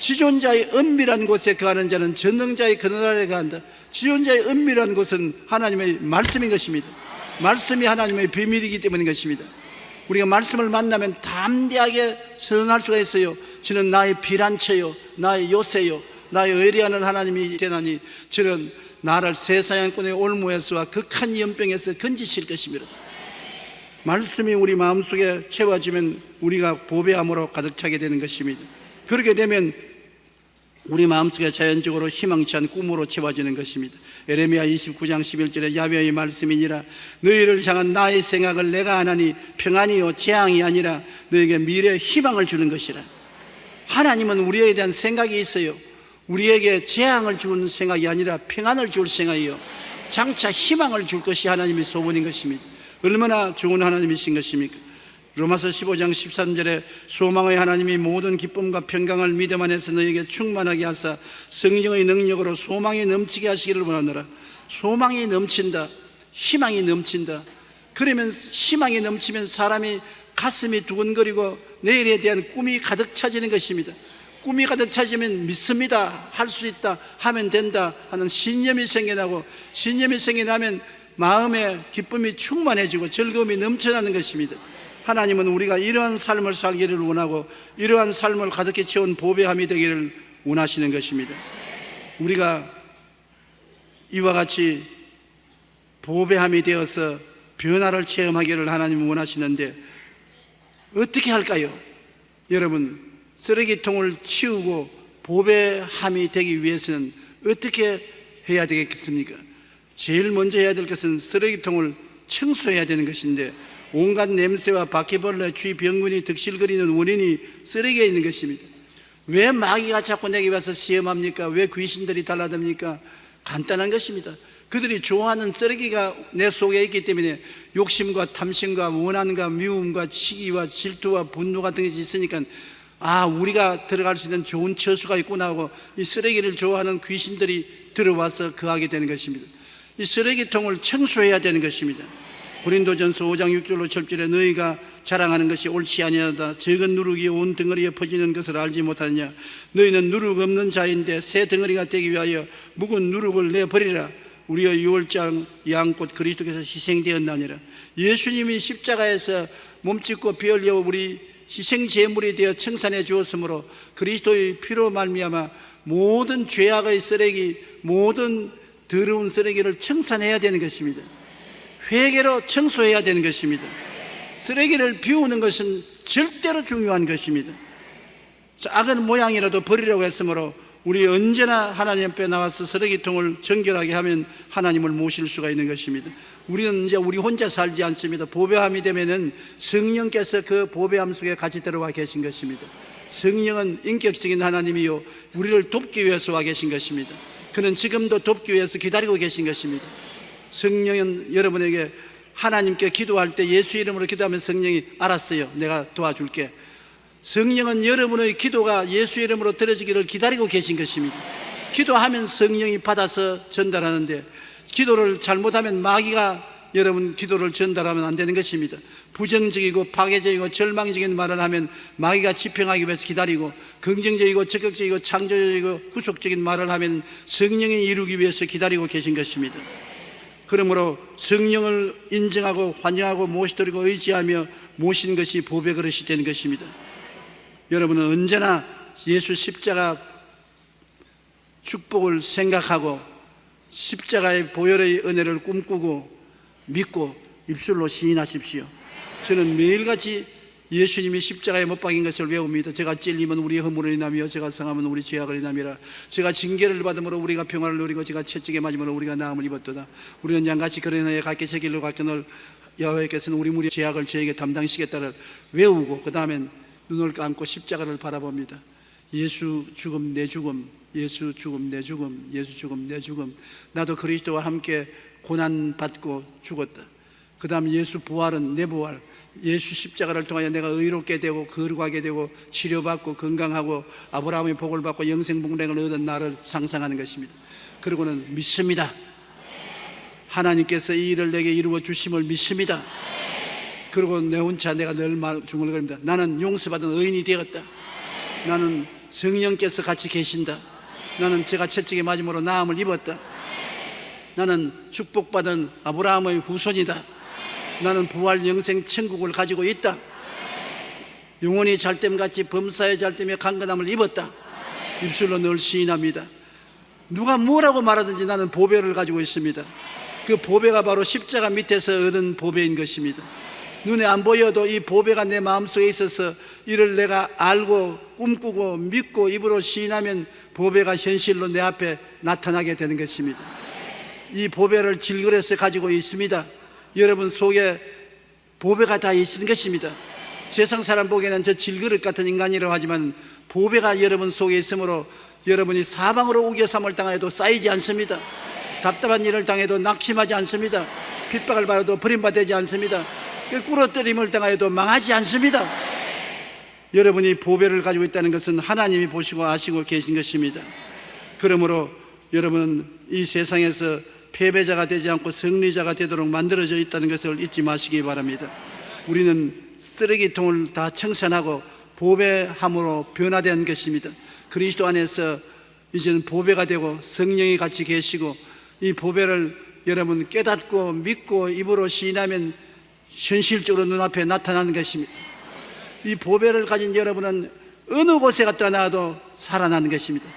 지존자의 은밀한 곳에 거하는 자는 전능자의 그늘아래 거한다. 지존자의 은밀한 곳은 하나님의 말씀인 것입니다. 말씀이 하나님의 비밀이기 때문인 것입니다. 우리가 말씀을 만나면 담대하게 선언할 수가 있어요. 저는 나의 피란처요, 나의 요새요, 나의 의리하는 하나님이 되나니 저는 나를 세사양꾼의 올무에서와 극한 연병에서 건지실 것입니다. 말씀이 우리 마음속에 채워지면 우리가 보배함으로 가득 차게 되는 것입니다. 그렇게 되면 우리 마음속에 자연적으로 희망치 않은 꿈으로 채워지는 것입니다. 에레미야 29장 11절에 야훼의 말씀이니라. 너희를 향한 나의 생각을 내가 하나니 평안이요 재앙이 아니라 너에게 미래의 희망을 주는 것이라. 하나님은 우리에 대한 생각이 있어요. 우리에게 재앙을 주는 생각이 아니라 평안을 줄 생각이요, 장차 희망을 줄 것이 하나님의 소원인 것입니다. 얼마나 좋은 하나님이신 것입니까? 로마서 15장 13절에 소망의 하나님이 모든 기쁨과 평강을 믿음 안에서 너에게 충만하게 하사 성령의 능력으로 소망이 넘치게 하시기를 원하노라. 소망이 넘친다, 희망이 넘친다. 그러면 희망이 넘치면 사람이 가슴이 두근거리고 내일에 대한 꿈이 가득 차지는 것입니다. 꿈이 가득 차지면 믿습니다, 할 수 있다, 하면 된다 하는 신념이 생겨나고, 신념이 생겨나면 마음에 기쁨이 충만해지고 즐거움이 넘쳐나는 것입니다. 하나님은 우리가 이러한 삶을 살기를 원하고 이러한 삶을 가득히 채운 보배함이 되기를 원하시는 것입니다. 우리가 이와 같이 보배함이 되어서 변화를 체험하기를 하나님은 원하시는데 어떻게 할까요? 여러분, 쓰레기통을 치우고 보배함이 되기 위해서는 어떻게 해야 되겠습니까? 제일 먼저 해야 될 것은 쓰레기통을 청소해야 되는 것인데, 온갖 냄새와 바퀴벌레, 쥐병균이 득실거리는 원인이 쓰레기에 있는 것입니다. 왜 마귀가 자꾸 내게 와서 시험합니까? 왜 귀신들이 달라듭니까? 간단한 것입니다. 그들이 좋아하는 쓰레기가 내 속에 있기 때문에 욕심과 탐심과 원한과 미움과 시기와 질투와 분노 같은 것이 있으니까, 아, 우리가 들어갈 수 있는 좋은 처수가 있구나 하고 이 쓰레기를 좋아하는 귀신들이 들어와서 거하게 되는 것입니다. 이 쓰레기통을 청소해야 되는 것입니다. 고린도전서 5장 6절로 7절에 너희가 자랑하는 것이 옳지 아니하다. 적은 누룩이 온 덩어리에 퍼지는 것을 알지 못하느냐. 너희는 누룩 없는 자인데 새 덩어리가 되기 위하여 묵은 누룩을 내버리라. 우리의 유월장 양꽃 그리스도께서 희생되었나니라. 예수님이 십자가에서 몸짓고 피 흘려 우리 희생 제물이 되어 청산해 주었으므로 그리스도의 피로 말미암아 모든 죄악의 쓰레기, 모든 더러운 쓰레기를 청산해야 되는 것입니다. 회개로 청소해야 되는 것입니다. 쓰레기를 비우는 것은 절대로 중요한 것입니다. 작은 모양이라도 버리려고 했으므로 우리 언제나 하나님 앞에 나와서 쓰레기통을 정결하게 하면 하나님을 모실 수가 있는 것입니다. 우리는 이제 우리 혼자 살지 않습니다. 보배함이 되면은 성령께서 그 보배함 속에 같이 들어와 계신 것입니다. 성령은 인격적인 하나님이요, 우리를 돕기 위해서 와 계신 것입니다. 그는 지금도 돕기 위해서 기다리고 계신 것입니다. 성령은 여러분에게 하나님께 기도할 때 예수 이름으로 기도하면 성령이 알았어요, 내가 도와줄게. 성령은 여러분의 기도가 예수 이름으로 들어지기를 기다리고 계신 것입니다. 기도하면 성령이 받아서 전달하는데, 기도를 잘못하면 마귀가 여러분 기도를 전달하면 안 되는 것입니다. 부정적이고 파괴적이고 절망적인 말을 하면 마귀가 집행하기 위해서 기다리고, 긍정적이고 적극적이고 창조적이고 후속적인 말을 하면 성령이 이루기 위해서 기다리고 계신 것입니다. 그러므로 성령을 인정하고 환영하고 모시도록 의지하며 모시는 것이 보배 그릇이 되는 것입니다. 여러분은 언제나 예수 십자가 축복을 생각하고 십자가의 보혈의 은혜를 꿈꾸고 믿고 입술로 시인하십시오. 저는 매일같이 예수님이 십자가에 못 박인 것을 외웁니다. 제가 찔리면 우리 허물을 인하며 제가 상하면 우리 죄악을 인함이라. 제가 징계를 받음으로 우리가 평화를 누리고 제가 채찍에 맞음으로 우리가 나음을 입었도다. 우리는 양같이 그러나에 각기 제 길로 갔거늘 여호와께서는 우리 무리의 죄악을 저에게 담당시겠다를 외우고 그 다음엔 눈을 감고 십자가를 바라봅니다. 예수 죽음 내 죽음, 예수 죽음 내 죽음, 예수 죽음 내 죽음. 나도 그리스도와 함께 고난 받고 죽었다. 그 다음 예수 부활은 내 부활. 예수 십자가를 통하여 내가 의롭게 되고 거룩하게 되고 치료받고 건강하고 아브라함의 복을 받고 영생 복랭을 얻은 나를 상상하는 것입니다. 그리고는 믿습니다. 하나님께서 이 일을 내게 이루어 주심을 믿습니다. 그리고 내 혼자 내가 늘 중얼거립니다. 나는 용서받은 의인이 되었다. 나는 성령께서 같이 계신다. 나는 제가 채찍에 맞음으로 나음을 입었다. 나는 축복받은 아브라함의 후손이다. 나는 부활 영생 천국을 가지고 있다. 영원히 잘됨같이 범사의 잘됨에 강건함을 입었다. 입술로 늘 시인합니다. 누가 뭐라고 말하든지 나는 보배를 가지고 있습니다. 그 보배가 바로 십자가 밑에서 얻은 보배인 것입니다. 눈에 안 보여도 이 보배가 내 마음속에 있어서 이를 내가 알고 꿈꾸고 믿고 입으로 시인하면 보배가 현실로 내 앞에 나타나게 되는 것입니다. 이 보배를 질그릇에 가지고 있습니다. 여러분 속에 보배가 다 있는 것입니다. 세상 사람 보기에는 저 질그릇 같은 인간이라고 하지만 보배가 여러분 속에 있으므로 여러분이 사방으로 우겨삼을 당해도 쌓이지 않습니다. 답답한 일을 당해도 낙심하지 않습니다. 핍박을 받아도 버림받지 않습니다. 꿇어뜨림을 당하여도 망하지 않습니다. 여러분이 보배를 가지고 있다는 것은 하나님이 보시고 아시고 계신 것입니다. 그러므로 여러분은 이 세상에서 패배자가 되지 않고 승리자가 되도록 만들어져 있다는 것을 잊지 마시기 바랍니다. 우리는 쓰레기통을 다 청산하고 보배함으로 변화된 것입니다. 그리스도 안에서 이제는 보배가 되고 성령이 같이 계시고 이 보배를 여러분 깨닫고 믿고 입으로 시인하면 현실적으로 눈앞에 나타나는 것입니다. 이 보배를 가진 여러분은 어느 곳에 갔다 나와도 살아나는 것입니다.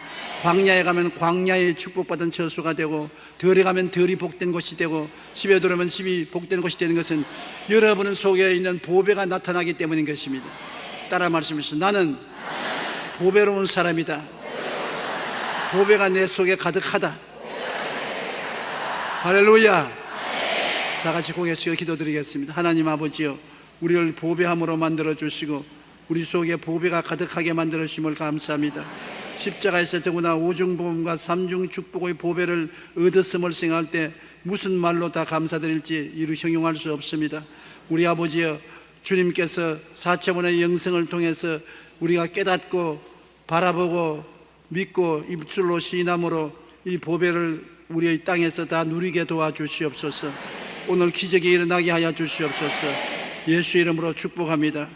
광야에 가면 광야의 축복받은 처수가 되고 들에 가면 들이 복된 곳이 되고 집에 들어오면 집이 복된 곳이 되는 것은 여러분 속에 있는 보배가 나타나기 때문인 것입니다. 따라 말씀하시죠. 나는 보배로운 사람이다. 보배가 내 속에 가득하다. 할렐루야. 다 같이 고개 숙여 기도드리겠습니다. 하나님 아버지여, 우리를 보배함으로 만들어 주시고 우리 속에 보배가 가득하게 만들어 주심을 감사합니다. 십자가에서 더구나 오중복음과 삼중 축복의 보배를 얻었음을 생각할 때 무슨 말로 다 감사드릴지 이루 형용할 수 없습니다. 우리 아버지여, 주님께서 사차원의 영성을 통해서 우리가 깨닫고 바라보고 믿고 입술로 시인함으로 이 보배를 우리의 땅에서 다 누리게 도와주시옵소서. 오늘 기적이 일어나게 하여 주시옵소서. 예수 이름으로 축복합니다.